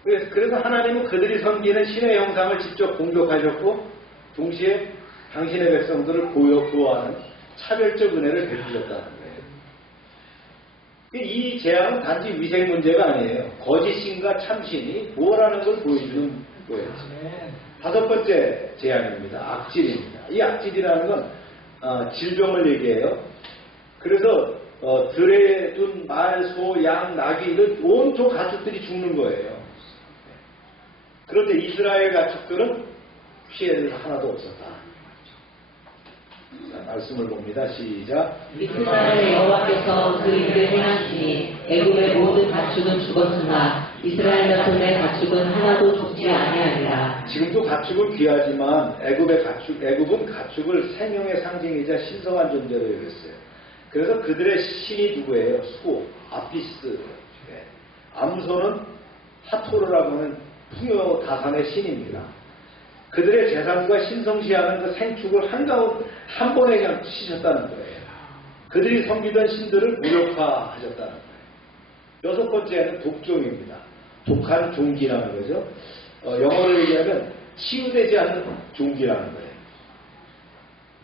그래서 하나님은 그들이 섬기는 신의 형상을 직접 공격하셨고 동시에 당신의 백성들을 보호하는 차별적 은혜를 베푸셨다는 거예요. 이 재앙은 단지 위생 문제가 아니에요. 거짓 신과 참신이 뭐라는 걸 보여주는 거예요. 다섯 번째 재앙입니다. 악질입니다. 이 악질이라는 건 질병을 얘기해요. 그래서 들에 둔 말, 소, 양, 나귀 이런 온통 가축들이 죽는 거예요. 그런데 이스라엘 가축들은 피해를 하나도 없었다. 자, 말씀을 봅니다. 시작. 이스라엘 여호와께서 그들을 행하시니 애굽의 모든 가축은 죽었으나 이스라엘 자손의 가축은 하나도 죽지 아니하리라. 지금도 가축은 귀하지만 애굽은 가축을 생명의 상징이자 신성한 존재로 여겼어요. 그래서 그들의 신이 누구예요? 소, 아피스. 암소는 하토르라고 하는 풍요 다산의 신입니다. 그들의 재산과 신성시하는 그 생축을 한 번에 그냥 치셨다는 거예요. 그들이 섬기던 신들을 무력화하셨다는 거예요. 여섯 번째는 독종입니다. 독한 종기라는 거죠. 영어로 얘기하면 치유되지 않는 종기라는 거예요.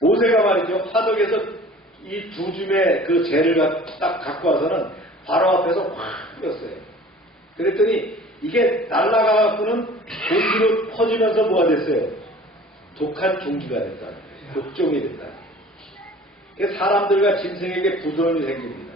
모세가 말이죠. 화덕에서 이 두 줌의 그 재를 딱 갖고 와서는 바로 앞에서 확 뿌렸어요. 그랬더니 이게 날아가갖고는 공기로 퍼지면서 뭐가 됐어요? 독한 종기가 됐다. 독종이 됐다. 사람들과 짐승에게 부조름이 생깁니다.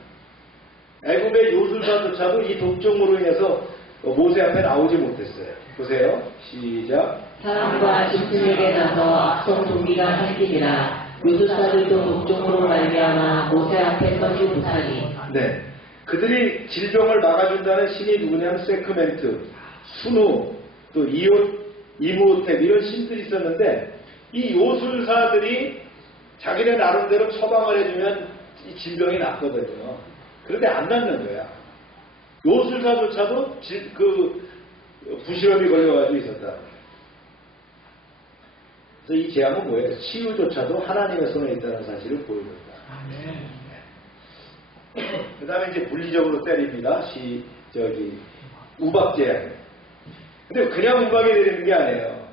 애굽의 요술사조차도 이 독종으로 인해서 모세 앞에 나오지 못했어요. 보세요. 시작. 사람과 짐승에게 나서 악성 종기가 생기니라. 요술사들도 독종으로 말미암아 모세 앞에 서지 못하니. 네. 그들이 질병을 막아준다는 신이 누구냐면 세크멘트, 순우, 또 이옷, 이무호텝 이런 신들이 있었는데 이 요술사들이 자기네 나름대로 처방을 해주면 이 질병이 낫거든요. 그런데 안 낫는 거야. 요술사조차도 부실험이 걸려가지고 있었다. 그래서 이 재앙은 뭐예요? 치유조차도 하나님의 손에 있다는 사실을 보여준다. 그 다음에 이제 물리적으로 때립니다. 우박 재앙. 근데 그냥 우박이 내리는 게 아니에요.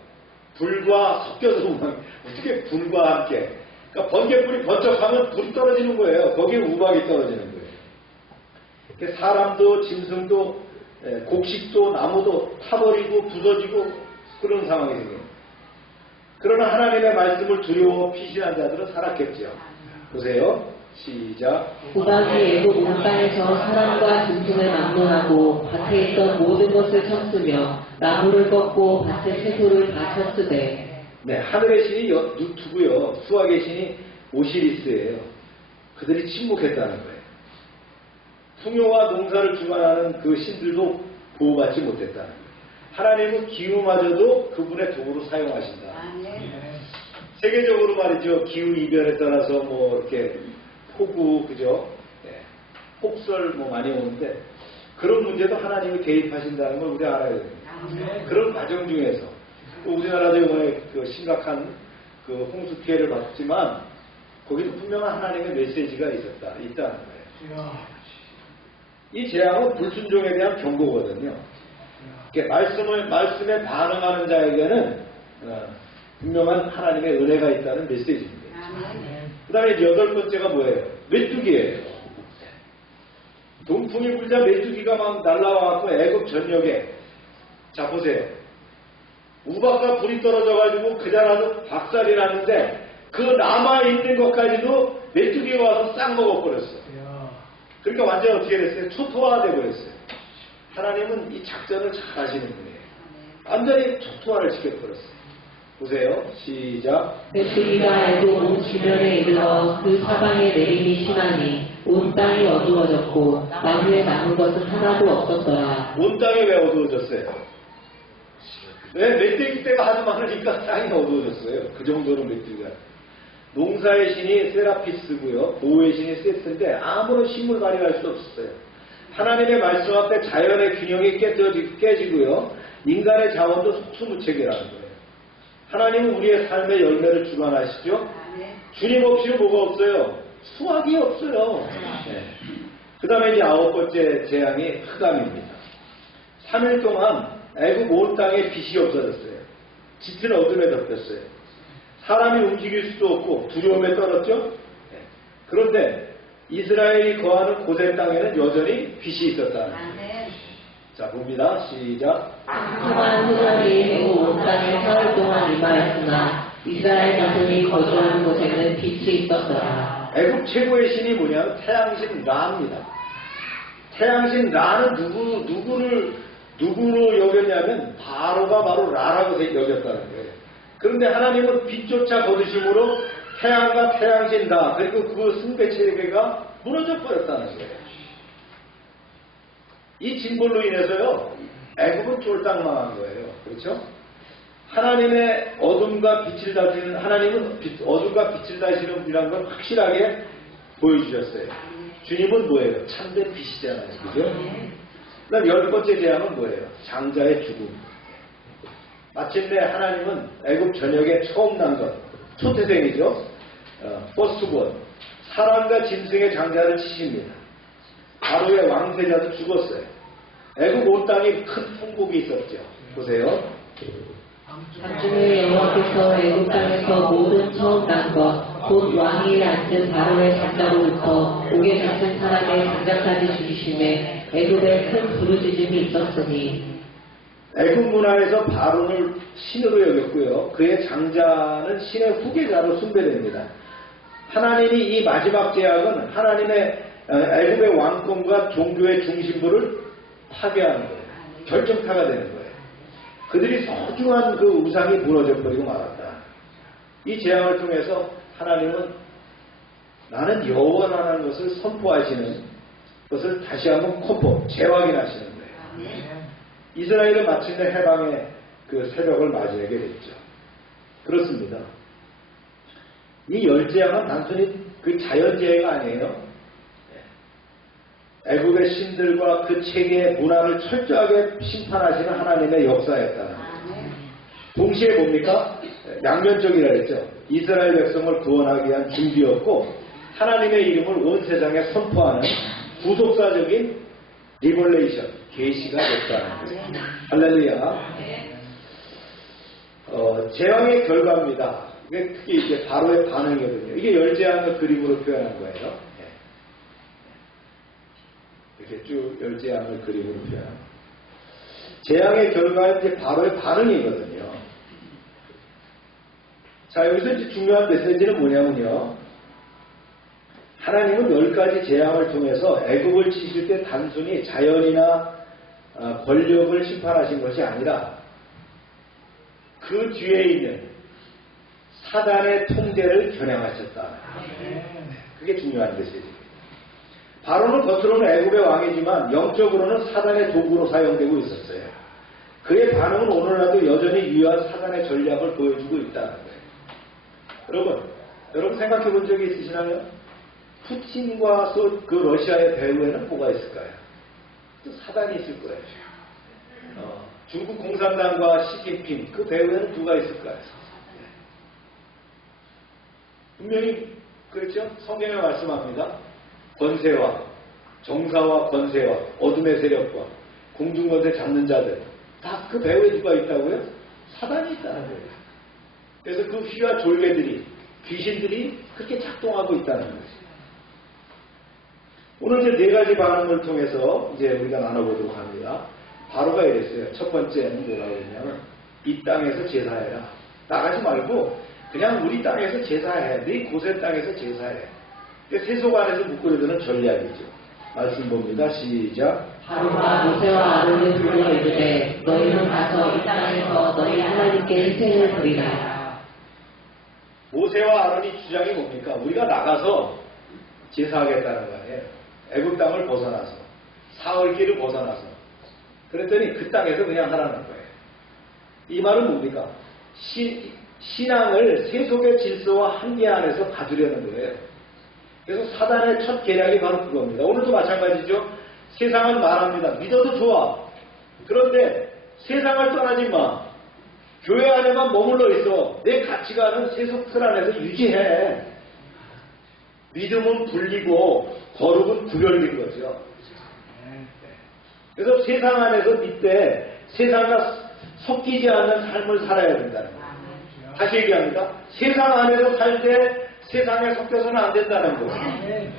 불과 섞여서 우박. 어떻게 불과 함께. 그러니까 번개불이 번쩍하면 불이 떨어지는 거예요. 거기에 우박이 떨어지는 거예요. 사람도 짐승도 곡식도 나무도 타버리고 부서지고 그런 상황이 생겨요. 그러나 하나님의 말씀을 두려워 피신한 자들은 살았겠죠. 보세요. 시작. 우박이 애굽 온 땅에서 사람과 짐승을 막론하고 밭에 있던 모든 것을 쳤으며 나무를 꺾고 밭의 채소를 다 쳤으되. 네, 하늘의 신이 누투고요. 수학의 신이 오시리스예요. 그들이 침묵했다는 거예요. 풍요와 농사를 주관하는 그 신들도 보호받지 못했다는 거예요. 하나님은 기후마저도 그분의 도구로 사용하신다. 세계적으로 말이죠. 기후 이변에 따라서 뭐 이렇게 폭우, 그죠? 네. 폭설 뭐 많이 오는데 그런 문제도 하나님이 개입하신다는 걸 우리 알아야 됩니다. 그런 과정 중에서 또 우리나라도 이번에 그 심각한 그 홍수 피해를 받았지만 거기도 분명한 하나님의 메시지가 있다는 거예요. 이 재앙은 불순종에 대한 경고거든요. 말씀에 반응하는 자에게는 분명한 하나님의 은혜가 있다는 메시지입니다. 그 다음에 8번째가 뭐예요? 메뚜기예요. 동풍이 불자 메뚜기가 막 날라와갖고 애굽 전역에 자 보세요. 우박과 불이 떨어져가지고 그 자라도 박살이 났는데 그 남아있는 것까지도 메뚜기가 와서 싹 먹어버렸어요. 그러니까 완전 어떻게 됐어요? 초토화돼 버렸어요. 하나님은 이 작전을 잘 하시는 분이에요. 완전히 초토화를 시켜버렸어요. 보세요. 시작. 메뚜기가 애굽 온 지면에 이르러 그 사방에 내림이 심하니 온 땅이 어두워졌고 나무에 남은 것은 하나도 없었더라. 온 땅이 왜 어두워졌어요? 왜? 메뚜기 때가 하도 많으니까 땅이 어두워졌어요. 그 정도로 메뚜기가. 농사의 신이 세라피스고요. 보호의 신이 세스인데 아무런 힘을 발휘할 수 없었어요. 하나님의 말씀 앞에 자연의 균형이 깨지고요. 인간의 자원도 속수무책이라는 거예요. 하나님은 우리의 삶의 열매를 주관하시죠. 주님 없이 뭐가 없어요? 수확이 없어요. 네. 그 다음에 이제 9번째 재앙이 흑암입니다. 3일 동안 애굽 온 땅에 빛이 없어졌어요. 짙은 어둠에 덮였어요. 사람이 움직일 수도 없고 두려움에 떨었죠. 네. 그런데 이스라엘이 거하는 고센 땅에는 여전히 빛이 있었다는 거예요. 자 봅니다. 시작. 흉한 흑암이 애굽 온 땅에 사흘 동안 임하였으나 이스라엘 자손이 거주하는 곳에는 빛이 있었더라. 애굽 최고의 신이 뭐냐면 태양신 라입니다. 태양신 라는 누구로 여겼냐면 바로가 바로 라라고 여겼다는 거예요. 그런데 하나님은 빛조차 거두심으로 태양과 태양신 라 그리고 그 승배 체계가 무너져 버렸다는 거예요. 이 징벌로 인해서요 애굽은 쫄딱 망한 거예요. 그렇죠? 하나님의 어둠과 빛을 다스리는 하나님은 어둠과 빛을 다스리는 분이라는 걸 확실하게 보여주셨어요. 주님은 뭐예요? 참된 빛이잖아요. 그죠? 그다음 10번째 재앙은 뭐예요? 장자의 죽음. 마침내 하나님은 애굽 전역에 처음 난 것, 초태생이죠. 퍼스트본. 사람과 짐승의 장자를 치십니다. 바로의 왕세자도 죽었어요. 애굽 온 땅에 큰 풍곡이 있었죠. 보세요. 밤중에 여호와께서 애굽 땅에서 모든 처음 난 것, 곧 왕이 앉은 바로의 장자로부터 옥에 갇힌 사람의 장자까지 죽이심에 애굽에 큰 부르짖음이 있었으니 애굽 문화에서 바론을 신으로 여겼고요. 그의 장자는 신의 후계자로 숭배됩니다. 하나님이 이 마지막 제약은 하나님의 애굽의 왕권과 종교의 중심부를 파괴하는 거예요. 결정타가 되는 거예요. 그들이 소중한 그 우상이 무너져 버리고 말았다. 이 재앙을 통해서 하나님은 나는 여호와라는 것을 선포하시는 것을 다시 한번 재확인하시는 거예요. 이스라엘은 마침내 해방의 그 새벽을 맞이하게 됐죠. 그렇습니다. 이 열재앙은 단순히 그 자연재해가 아니에요. 애굽의 신들과 그 체계의 문화를 철저하게 심판하시는 하나님의 역사였다는 거예요. 동시에 뭡니까? 양면적이라 했죠. 이스라엘 백성을 구원하기 위한 준비였고 하나님의 이름을 온 세상에 선포하는 구속사적인 리벌레이션, 계시가 됐다는 거예요. 할렐루야. 재앙의 결과입니다. 이게 특히 이제 바로의 반응이거든요. 이게 열재앙을 그림으로 표현한 거예요. 이렇게 쭉 열재앙을 그림으로 표현합니다. 재앙의 결과는 이제 바로의 반응이거든요. 자, 여기서 이제 중요한 메시지는 뭐냐면요. 하나님은 10가지 재앙을 통해서 애굽을 치실 때 단순히 자연이나 권력을 심판하신 것이 아니라 그 뒤에 있는 사단의 통제를 겨냥하셨다. 그게 중요한 메시지입니다. 바로는 겉으로는 애굽의 왕이지만 영적으로는 사단의 도구로 사용되고 있었어요. 그의 반응은 오늘날도 여전히 유효한 사단의 전략을 보여주고 있다는 거예요. 여러분 생각해 본 적이 있으시나요? 푸틴과 그 러시아의 배후에는 뭐가 있을까요? 또 사단이 있을 거예요. 중국 공산당과 시진핑 그 배후에는 누가 있을까요? 분명히 그렇죠? 성경에 말씀합니다. 권세와 정사와 권세와 어둠의 세력과 공중권세 잡는 자들 다 그 배후에 누가 있다고요? 사단이 있다는 거예요. 그래서 그 휘와 졸개들이 귀신들이 그렇게 작동하고 있다는 거죠. 오늘 이제 4가지 반응을 통해서 이제 우리가 나눠보도록 합니다. 바로가 이랬어요. 첫 번째는 뭐라고 했냐면 이 땅에서 제사해라. 나가지 말고 그냥 우리 땅에서 제사해. 네 고센 땅에서 제사해. 세속 안에서 묶으려드는 전략이죠. 말씀 봅니다. 시작. 바로가 모세와 아론을 불러 이르되 너희는 가서 이 땅에서 너희 하나님께 희생을 드리라. 모세와 아론이 주장이 뭡니까? 우리가 나가서 제사하겠다는 거 아니에요. 애굽 땅을 벗어나서 사흘길을 벗어나서 그랬더니 그 땅에서 그냥 하라는 거예요. 이 말은 뭡니까? 신앙을 세속의 질서와 한계 안에서 가두려는 거예요. 그래서 사단의 첫 계략이 바로 그겁니다. 오늘도 마찬가지죠. 세상은 말합니다. 믿어도 좋아. 그런데 세상을 떠나지 마. 교회 안에만 머물러 있어. 내 가치관은 세속 틀 안에서 유지해. 믿음은 불리고 거룩은 구별된 거죠. 그래서 세상 안에서 믿되 세상과 섞이지 않는 삶을 살아야 된다는 거예요. 다시 얘기합니다. 세상 안에서 살 때 세상에 섞여서는 안 된다는 거예요.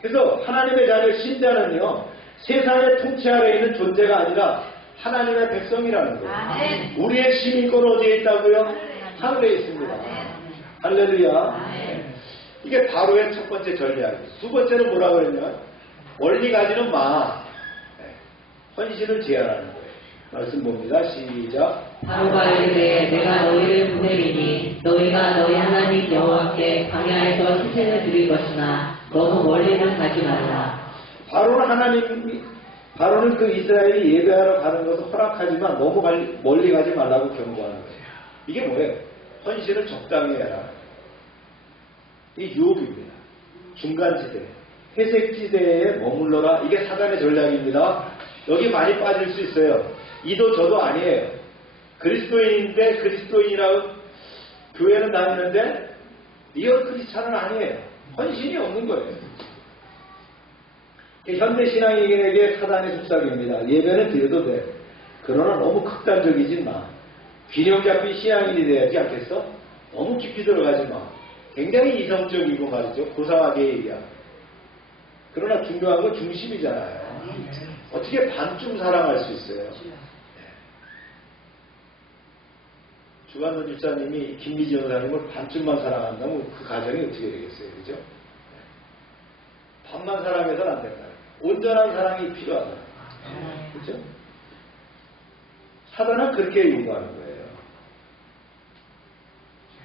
그래서 하나님의 자녀 신자는요. 세상의 통치 아래에 있는 존재가 아니라 하나님의 백성이라는 거예요. 우리의 시민권 어디에 있다고요? 하늘에 있습니다. 할렐루야. 이게 바로의 첫 번째 전략이에요. 두 번째는 뭐라고 그랬냐? 멀리 가지는 마. 헌신을 제한하는 거예요. 말씀 봅니다. 시작. 바로가 이르되 내가 너희를 보내리니 너희가 너희 하나님 여호와께 광야에서 희생을 드릴 것이나 너무 멀리는 가지 말라. 바로는 그 이스라엘이 예배하러 가는 것을 허락하지만 너무 멀리 가지 말라고 경고하는 거예요. 이게 뭐예요? 헌신을 적당히 해라. 이 유혹입니다. 중간지대, 회색지대에 머물러라. 이게 사단의 전략입니다. 여기 많이 빠질 수 있어요. 이도 저도 아니에요. 그리스도인인데 그리스도인이라고 교회는 다니는데 리얼 크리스찬은 아니에요. 헌신이 없는 거예요. 현대신앙인에게 사단의 습삭입니다. 예배는 드려도 돼. 그러나 너무 극단적이지 마. 균형 잡힌 신앙인이 돼야지 않겠어? 너무 깊이 들어가지 마. 굉장히 이성적이고 말이죠. 고상하게 얘기하고. 그러나 중요한 건 중심이잖아요. 어떻게 반쯤 사랑할 수 있어요? 주관돈 집사님이 김미지 원사님을 반쯤만 사랑한다면 그 가정이 어떻게 되겠어요? 그죠? 반만 사랑해서는 안 된다. 온전한 사랑이 필요하다. 그죠? 사단은 그렇게 요구하는 거예요.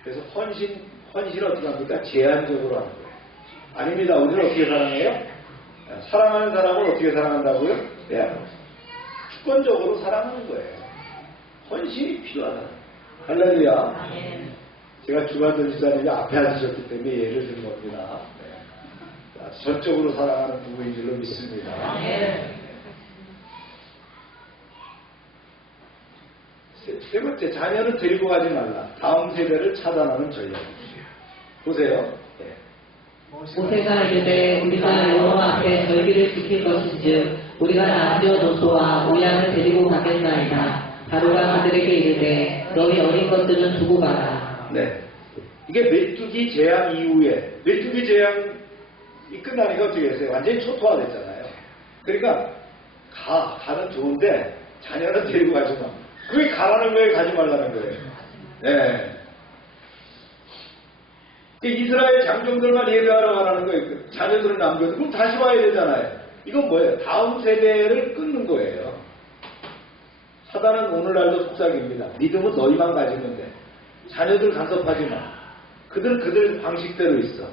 그래서 헌신을 어떻게 합니까? 제한적으로 하는 거예요. 아닙니다. 우리는 어떻게 사랑해요? 사랑하는 사람을 어떻게 사랑한다고요? 네. 주권적으로 사랑하는 거예요. 헌신이 필요하다. 할렐루야. 제가 주관돈 집사님이 앞에 앉으셨기 때문에 예를 든 겁니다. 네. 아주 전적으로 사랑하는 부부인 줄로 믿습니다. 세 번째, 자녀를 데리고 가지 말라. 다음 세대를 차단하는 전략. 보세요. 네. 모세가 이르되 우리가 여호와 앞에 절기를 지킬 것인즉 우리가 남녀노소와 우양을 데리고 가겠나이다. 바로가 그들에게 이르되 너희 어린 것들은 두고 가라. 네. 이게 메뚜기 재앙 이후에 메뚜기 재앙이 끝나니까 어떻게 했어요? 완전히 초토화됐잖아요. 그러니까 가는 좋은데 자녀는 데리고 가지 마. 그게 가라는 거예요? 가지 말라는 거예요? 네. 이스라엘 장정들만 예배하러 가라는 거예요. 자녀들은 남겨도 그럼 다시 와야 되잖아요. 이건 뭐예요? 다음 세대를 끊는 거예요. 사단은 오늘날도 속삭입니다. 믿음은 너희만 가지면 돼. 자녀들 간섭하지 마. 그들 방식대로 있어.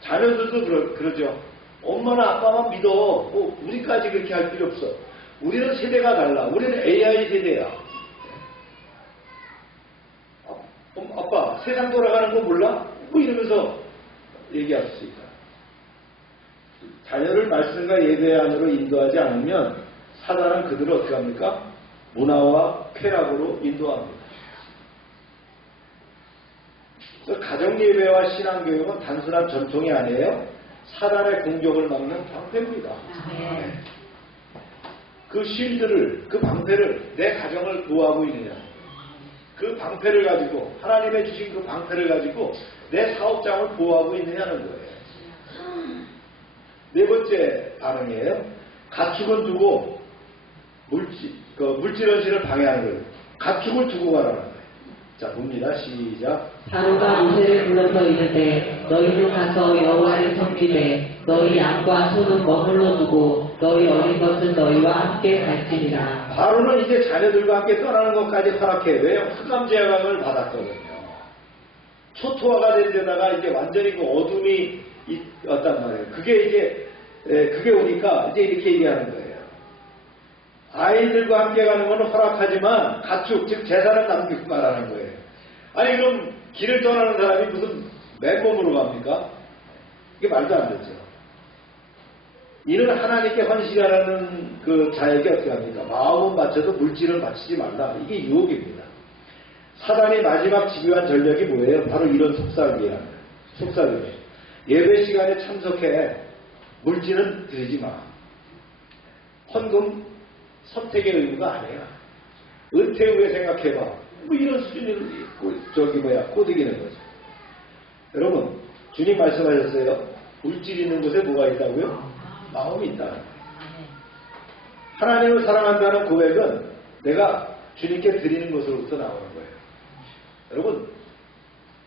자녀들도 그러죠. 엄마나 아빠만 믿어. 뭐 우리까지 그렇게 할 필요 없어. 우리는 세대가 달라. 우리는 AI 세대야. 아빠 세상 돌아가는 거 몰라? 뭐 이러면서 얘기할 수 있다. 자녀를 말씀과 예배 안으로 인도하지 않으면 사단은 그들을 어떻게 합니까? 문화와 쾌락으로 인도합니다. 가정예배와 신앙교육은 단순한 전통이 아니에요. 사단의 공격을 막는 방패입니다. 네. 그 쉴드를, 그 방패를 내 가정을 보호하고 있느냐. 그 방패를 가지고, 하나님의 주신 그 방패를 가지고 내 사업장을 보호하고 있느냐는 거예요. 네 번째 반응이에요. 가축은 두고 물질 헌신을 방해하는 거예요. 가축을 두고 가라는 거예요. 자, 봅니다. 시작. 바로가 모세를 불러서 이르되 너희는 가서 여호와를 섬기되 너희 양과 소는 머물러 두고 너희 어린 것은 너희와 함께 갈지니라. 바로는 이제 자녀들과 함께 떠나는 것까지 허락해. 왜요? 흑암 제약을 받았거든요. 초토화가 된 데다가 이제 완전히 그 어둠이 있단 말이에요. 그게 오니까 이제 이렇게 얘기하는 거예요. 아이들과 함께 가는 것은 허락하지만 가축, 즉 재산을 남기고 말하는 거예요. 아니 그럼 길을 떠나는 사람이 무슨 맨몸으로 갑니까? 이게 말도 안 되죠. 이는 하나님께 헌신하라는 그 자에게 어떻게 합니까? 마음은 바쳐도 물질을 바치지 말라. 이게 유혹입니다. 사단의 마지막 집요한 전략이 뭐예요? 바로 이런 속삭이에요. 예배 시간에 참석해. 물질은 드리지 마. 헌금 선택의 의무가 아니야. 은퇴 후에 생각해봐. 뭐 이런 수준을 꼬드기는 거죠. 여러분, 주님 말씀하셨어요. 물질 있는 곳에 뭐가 있다고요? 마음이 있다는 거예요. 하나님을 사랑한다는 고백은 내가 주님께 드리는 것으로부터 나오는 거예요. 여러분,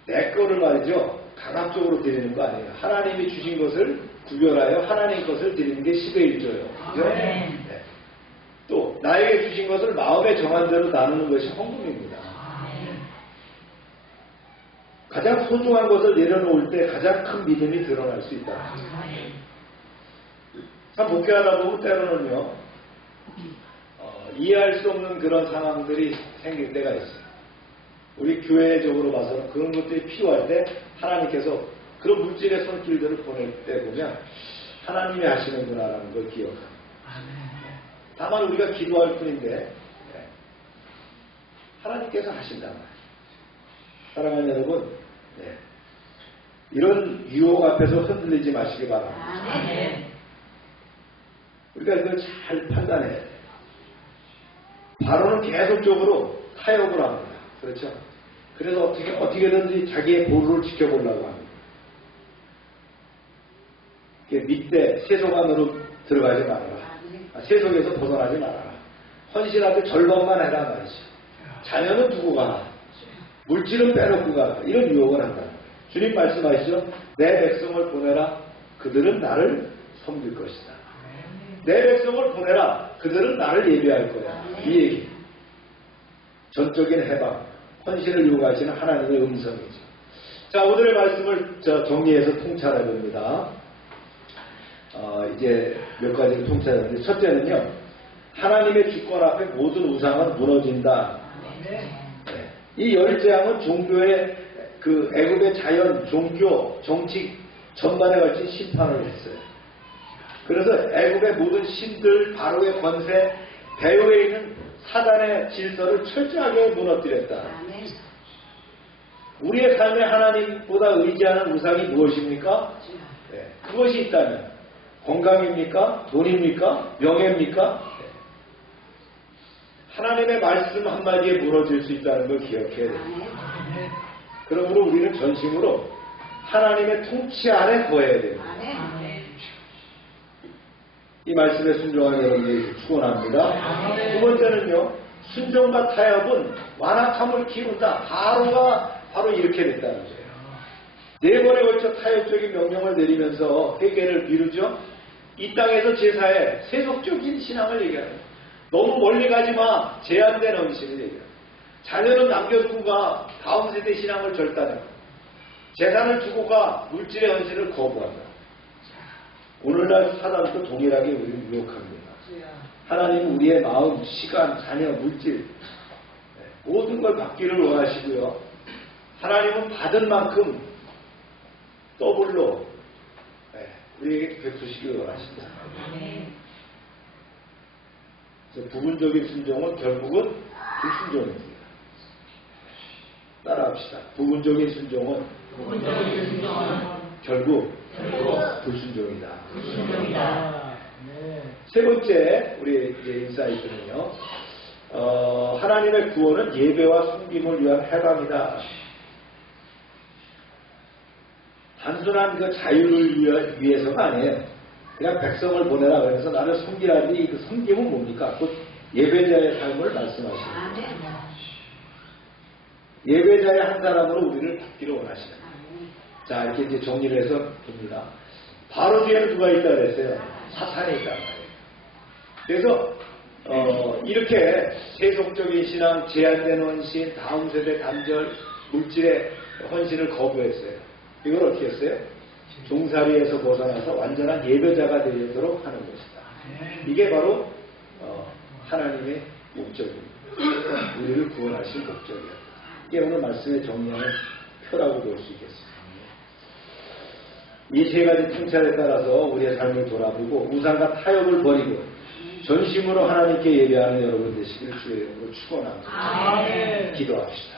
내 거를 말이죠. 강압적으로 드리는 거 아니에요. 하나님이 주신 것을 구별하여 하나님 것을 드리는 게 10의 1조예요. 그죠? 네. 또 나에게 주신 것을 마음에 정한 대로 나누는 것이 헌금입니다. 가장 소중한 것을 내려놓을 때 가장 큰 믿음이 드러날 수 있다. 참 목회하다 보면 때로는요, 이해할 수 없는 그런 상황들이 생길 때가 있어요. 우리 교회적으로 봐서는 그런 것들이 필요할 때 하나님께서 그런 물질의 손길들을 보낼 때 보면 하나님이 하시는구나라는 걸 기억합니다. 다만 우리가 기도할 뿐인데 하나님께서 하신단 말이에요. 사랑하는 여러분, 이런 유혹 앞에서 흔들리지 마시기 바랍니다. 우리가 이걸 잘 판단해야 돼요. 바로는 계속적으로 타협을 합니다. 그렇죠? 그래서 어떻게든지 자기의 보루를 지켜보려고 합니다. 밑에 세속 안으로 들어가지 말아라. 세속에서 벗어나지 말아라. 헌신할 때 절반만 해라 말이죠. 자녀는 두고 가라. 물질은 빼놓고 가라. 이런 유혹을 한다. 주님 말씀하시죠. 내 백성을 보내라. 그들은 나를 섬길 것이다. 내 백성을 보내라. 그들은 나를 예배할 거야. 이 얘기. 전적인 해방, 헌신을 요구하시는 하나님의 음성이죠. 자, 오늘의 말씀을 정리해서 통찰해 봅니다. 이제 몇 가지를 통찰하는데, 첫째는요, 하나님의 주권 앞에 모든 우상은 무너진다. 네. 이 열 재앙은 종교의 그 애굽의 자연, 종교, 정치 전반에 걸친 심판을 했어요. 그래서 애굽의 모든 신들, 바로의 권세, 배후에 있는 사단의 질서를 철저하게 무너뜨렸다. 우리의 삶에 하나님보다 의지하는 우상이 무엇입니까? 네. 그것이 있다면 건강입니까? 돈입니까? 명예입니까? 네. 하나님의 말씀 한마디에 무너질 수 있다는 걸 기억해야 됩니다. 그러므로 우리는 전심으로 하나님의 통치 안에 거해야 됩니다. 이 말씀에 순종하는 여러분들이 축원합니다. 두 번째는요, 순종과 타협은 완악함을 키운다. 바로가 바로 이렇게 됐다는 거예요. 네 번에 걸쳐 타협적인 명령을 내리면서 회개를 미루죠. 이 땅에서 제사에 세속적인 신앙을 얘기하는, 너무 멀리 가지 마, 제한된 헌신을 얘기하는, 자녀는 남겨두고 가, 다음 세대 신앙을 절단하고, 재산을 주고 가, 물질의 헌신을 거부한다. 오늘날 사단도 동일하게 우리를 유혹합니다. 하나님은 우리의 마음, 시간, 자녀, 물질 모든 걸 받기를 원하시고요. 하나님은 받은 만큼 더블로 우리에게 베푸시기를 원하십니다. 부분적인 순종은 결국은 불순종입니다. 따라합시다. 부분적인 순종은 결국 불순종이다. 세 번째 우리 이제 인사이트는요, 하나님의 구원은 예배와 섬김을 위한 해방이다. 단순한 그 자유를 위해서가 아니에요. 그냥 백성을 보내라 그래서 나를 섬기라니, 그 섬김은 뭡니까? 곧 예배자의 삶을 말씀하십니다. 예배자의 한 사람으로 우리를 받기를 원하시는. 자, 이렇게 이제 정리를 해서 봅니다. 바로 뒤에는 누가 있다 그랬어요? 사탄이 있단 말이에요. 그래서 이렇게 세속적인 신앙, 제한된 헌신, 다음 세대 단절, 물질의 헌신을 거부했어요. 이걸 어떻게 했어요? 종살이에서 벗어나서 완전한 예배자가 되도록 하는 것이다. 이게 바로 하나님의 목적입니다. 우리를 구원하신 목적이었다. 이게 오늘 말씀의 정리하는 표라고 볼 수 있겠습니다. 이 세 가지 통찰에 따라서 우리의 삶을 돌아보고 우상과 타협을 버리고 전심으로 하나님께 예배하는 여러분 되시길 주의 이름으로 축원합니다. 기도합시다.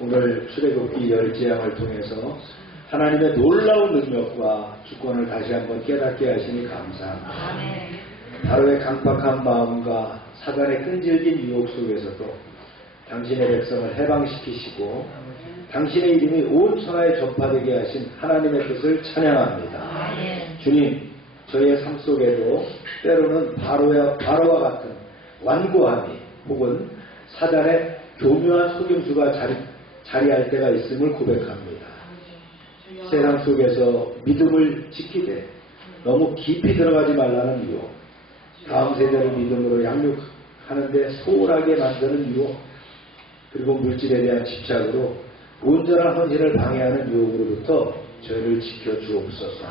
오늘 출애굽기 열 재앙을 통해서 하나님의 놀라운 능력과 주권을 다시 한번 깨닫게 하시니 감사합니다. 바로의 강팍한 마음과 사단의 끈질긴 유혹 속에서도 당신의 백성을 해방시키시고 당신의 이름이 온 천하에 전파되게 하신 하나님의 뜻을 찬양합니다. 주님, 저희의 삶 속에도 때로는 바로와 같은 완고함이 혹은 사단의 교묘한 속임수가 자리할 때가 있음을 고백합니다. 세상 속에서 믿음을 지키되 너무 깊이 들어가지 말라는 유혹, 다음 세대를 믿음으로 양육하는데 소홀하게 만드는 유혹, 그리고 물질에 대한 집착으로 온전한 헌신을 방해하는 유혹으로부터 저희를 지켜주옵소서.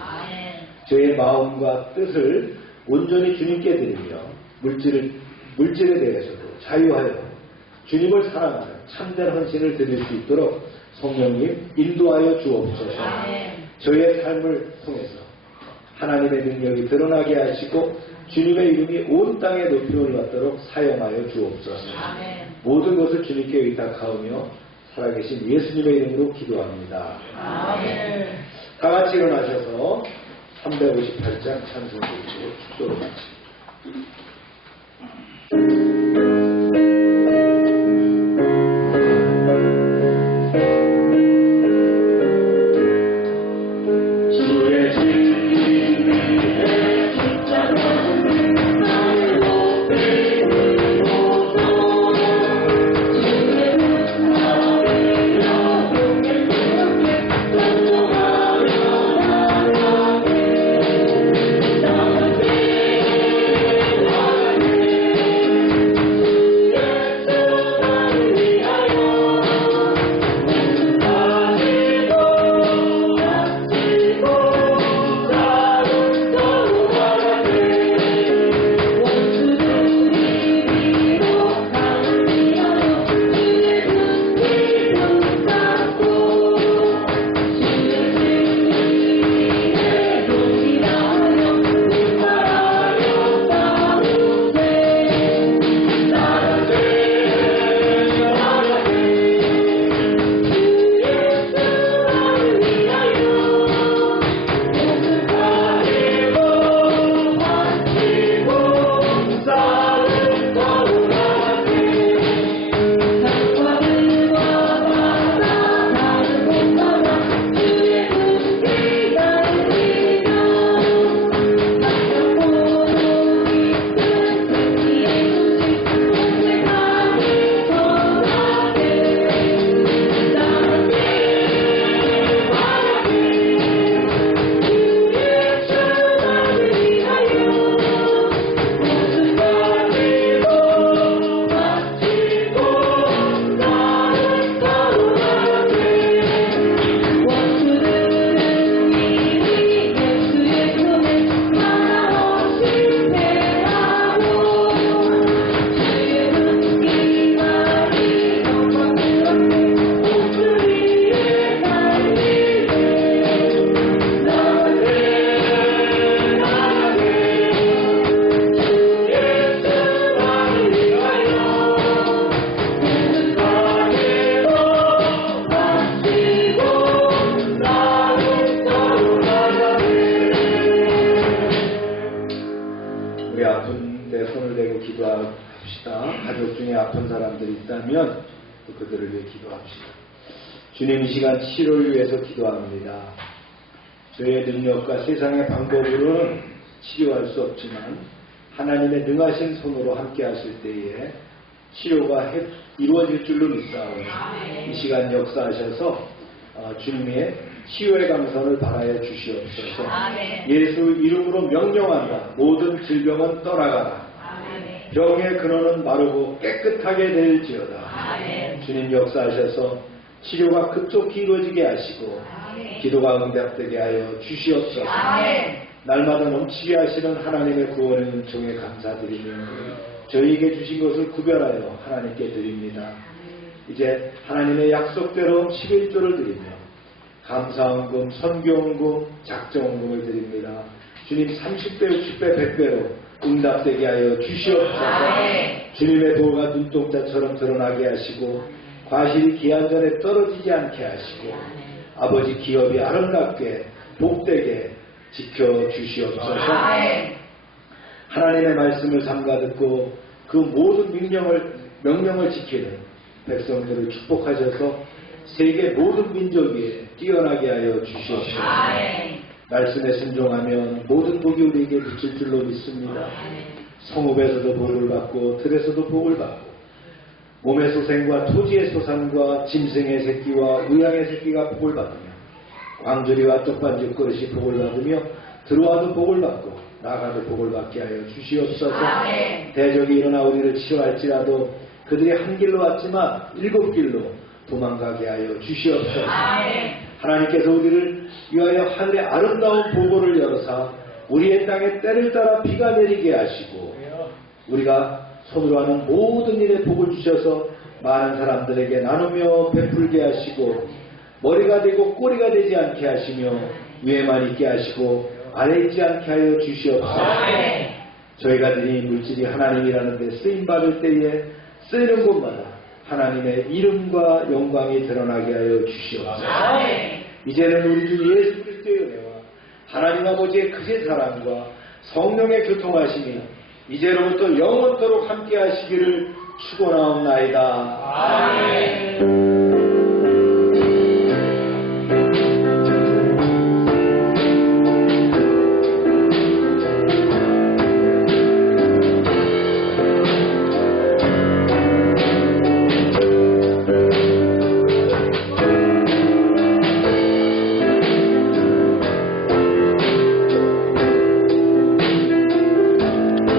저희의 마음과 뜻을 온전히 주님께 드리며 물질에 대해서도 자유하여 주님을 사랑하는 참된 헌신을 드릴 수 있도록 성령님 인도하여 주옵소서. 저희의 삶을 통해서 하나님의 능력이 드러나게 하시고 주님의 이름이 온 땅에 높임을 받도록 사용하여 주옵소서. 모든 것을 주님께 의탁하오며 살아계신 예수님의 이름으로 기도합니다. 다 같이 일어나셔서 358장 찬송 부르고 축도로 마칩니다. 주님, 이 시간 치료를 위해서 기도합니다. 저의 능력과 세상의 방법으로는 치료할 수 없지만 하나님의 능하신 손으로 함께 하실 때에 치료가 이루어질 줄로 믿사오니 이 시간 역사하셔서 주님의 치유의 강선을 바라여 주시옵소서. 예수 이름으로 명령한다. 모든 질병은 떠나가라. 병의 근원은 마르고 깨끗하게 될지어다. 주님 역사하셔서 치료가 급속히 이루어지게 하시고 기도가 응답되게 하여 주시옵소서. 날마다 넘치게 하시는 하나님의 구원의 은총에 감사드리며 저희에게 주신 것을 구별하여 하나님께 드립니다. 이제 하나님의 약속대로 11조를 드리며 감사헌금, 선교헌금, 작정헌금을 드립니다. 주님 30배, 60배, 100배로 응답되게 하여 주시옵소서. 주님의 도가 눈동자처럼 드러나게 하시고 과실이 기한 전에 떨어지지 않게 하시고 아버지 기업이 아름답게 복되게 지켜주시옵소서. 하나님의 말씀을 삼가듣고 그 모든 명령을 지키는 백성들을 축복하셔서 세계 모든 민족 위에 뛰어나게 하여 주시옵소서. 말씀에 순종하면 모든 복이 우리에게 미칠 줄로 믿습니다. 성읍에서도 복을 받고 들에서도 복을 받고 몸의 소생과 토지의 소산과 짐승의 새끼와 우양의 새끼가 복을 받으며 광주리와 떡반죽 그릇이 복을 받으며 들어와도 복을 받고 나가도 복을 받게 하여 주시옵소서. 대적이 일어나 우리를 치료할지라도 그들이 한 길로 왔지만 7길로 도망가게 하여 주시옵소서. 하나님께서 우리를 위하여 하늘의 아름다운 보고를 열어사 우리의 땅에 때를 따라 비가 내리게 하시고 우리가 손으로 하는 모든 일에 복을 주셔서 많은 사람들에게 나누며 베풀게 하시고 머리가 되고 꼬리가 되지 않게 하시며 위에만 있게 하시고 아래 있지 않게 하여 주시옵소서. 저희가 드린 물질이 하나님이라는 데 쓰임받을 때에 쓰는 곳마다 하나님의 이름과 영광이 드러나게 하여 주시옵소서. 이제는 우리 주 예수 그리스도의 은혜와 하나님 아버지의 크신 사랑과 성령의 교통하심이 이제로부터 영원토록 함께 하시기를 축원하옵나이다. 아멘.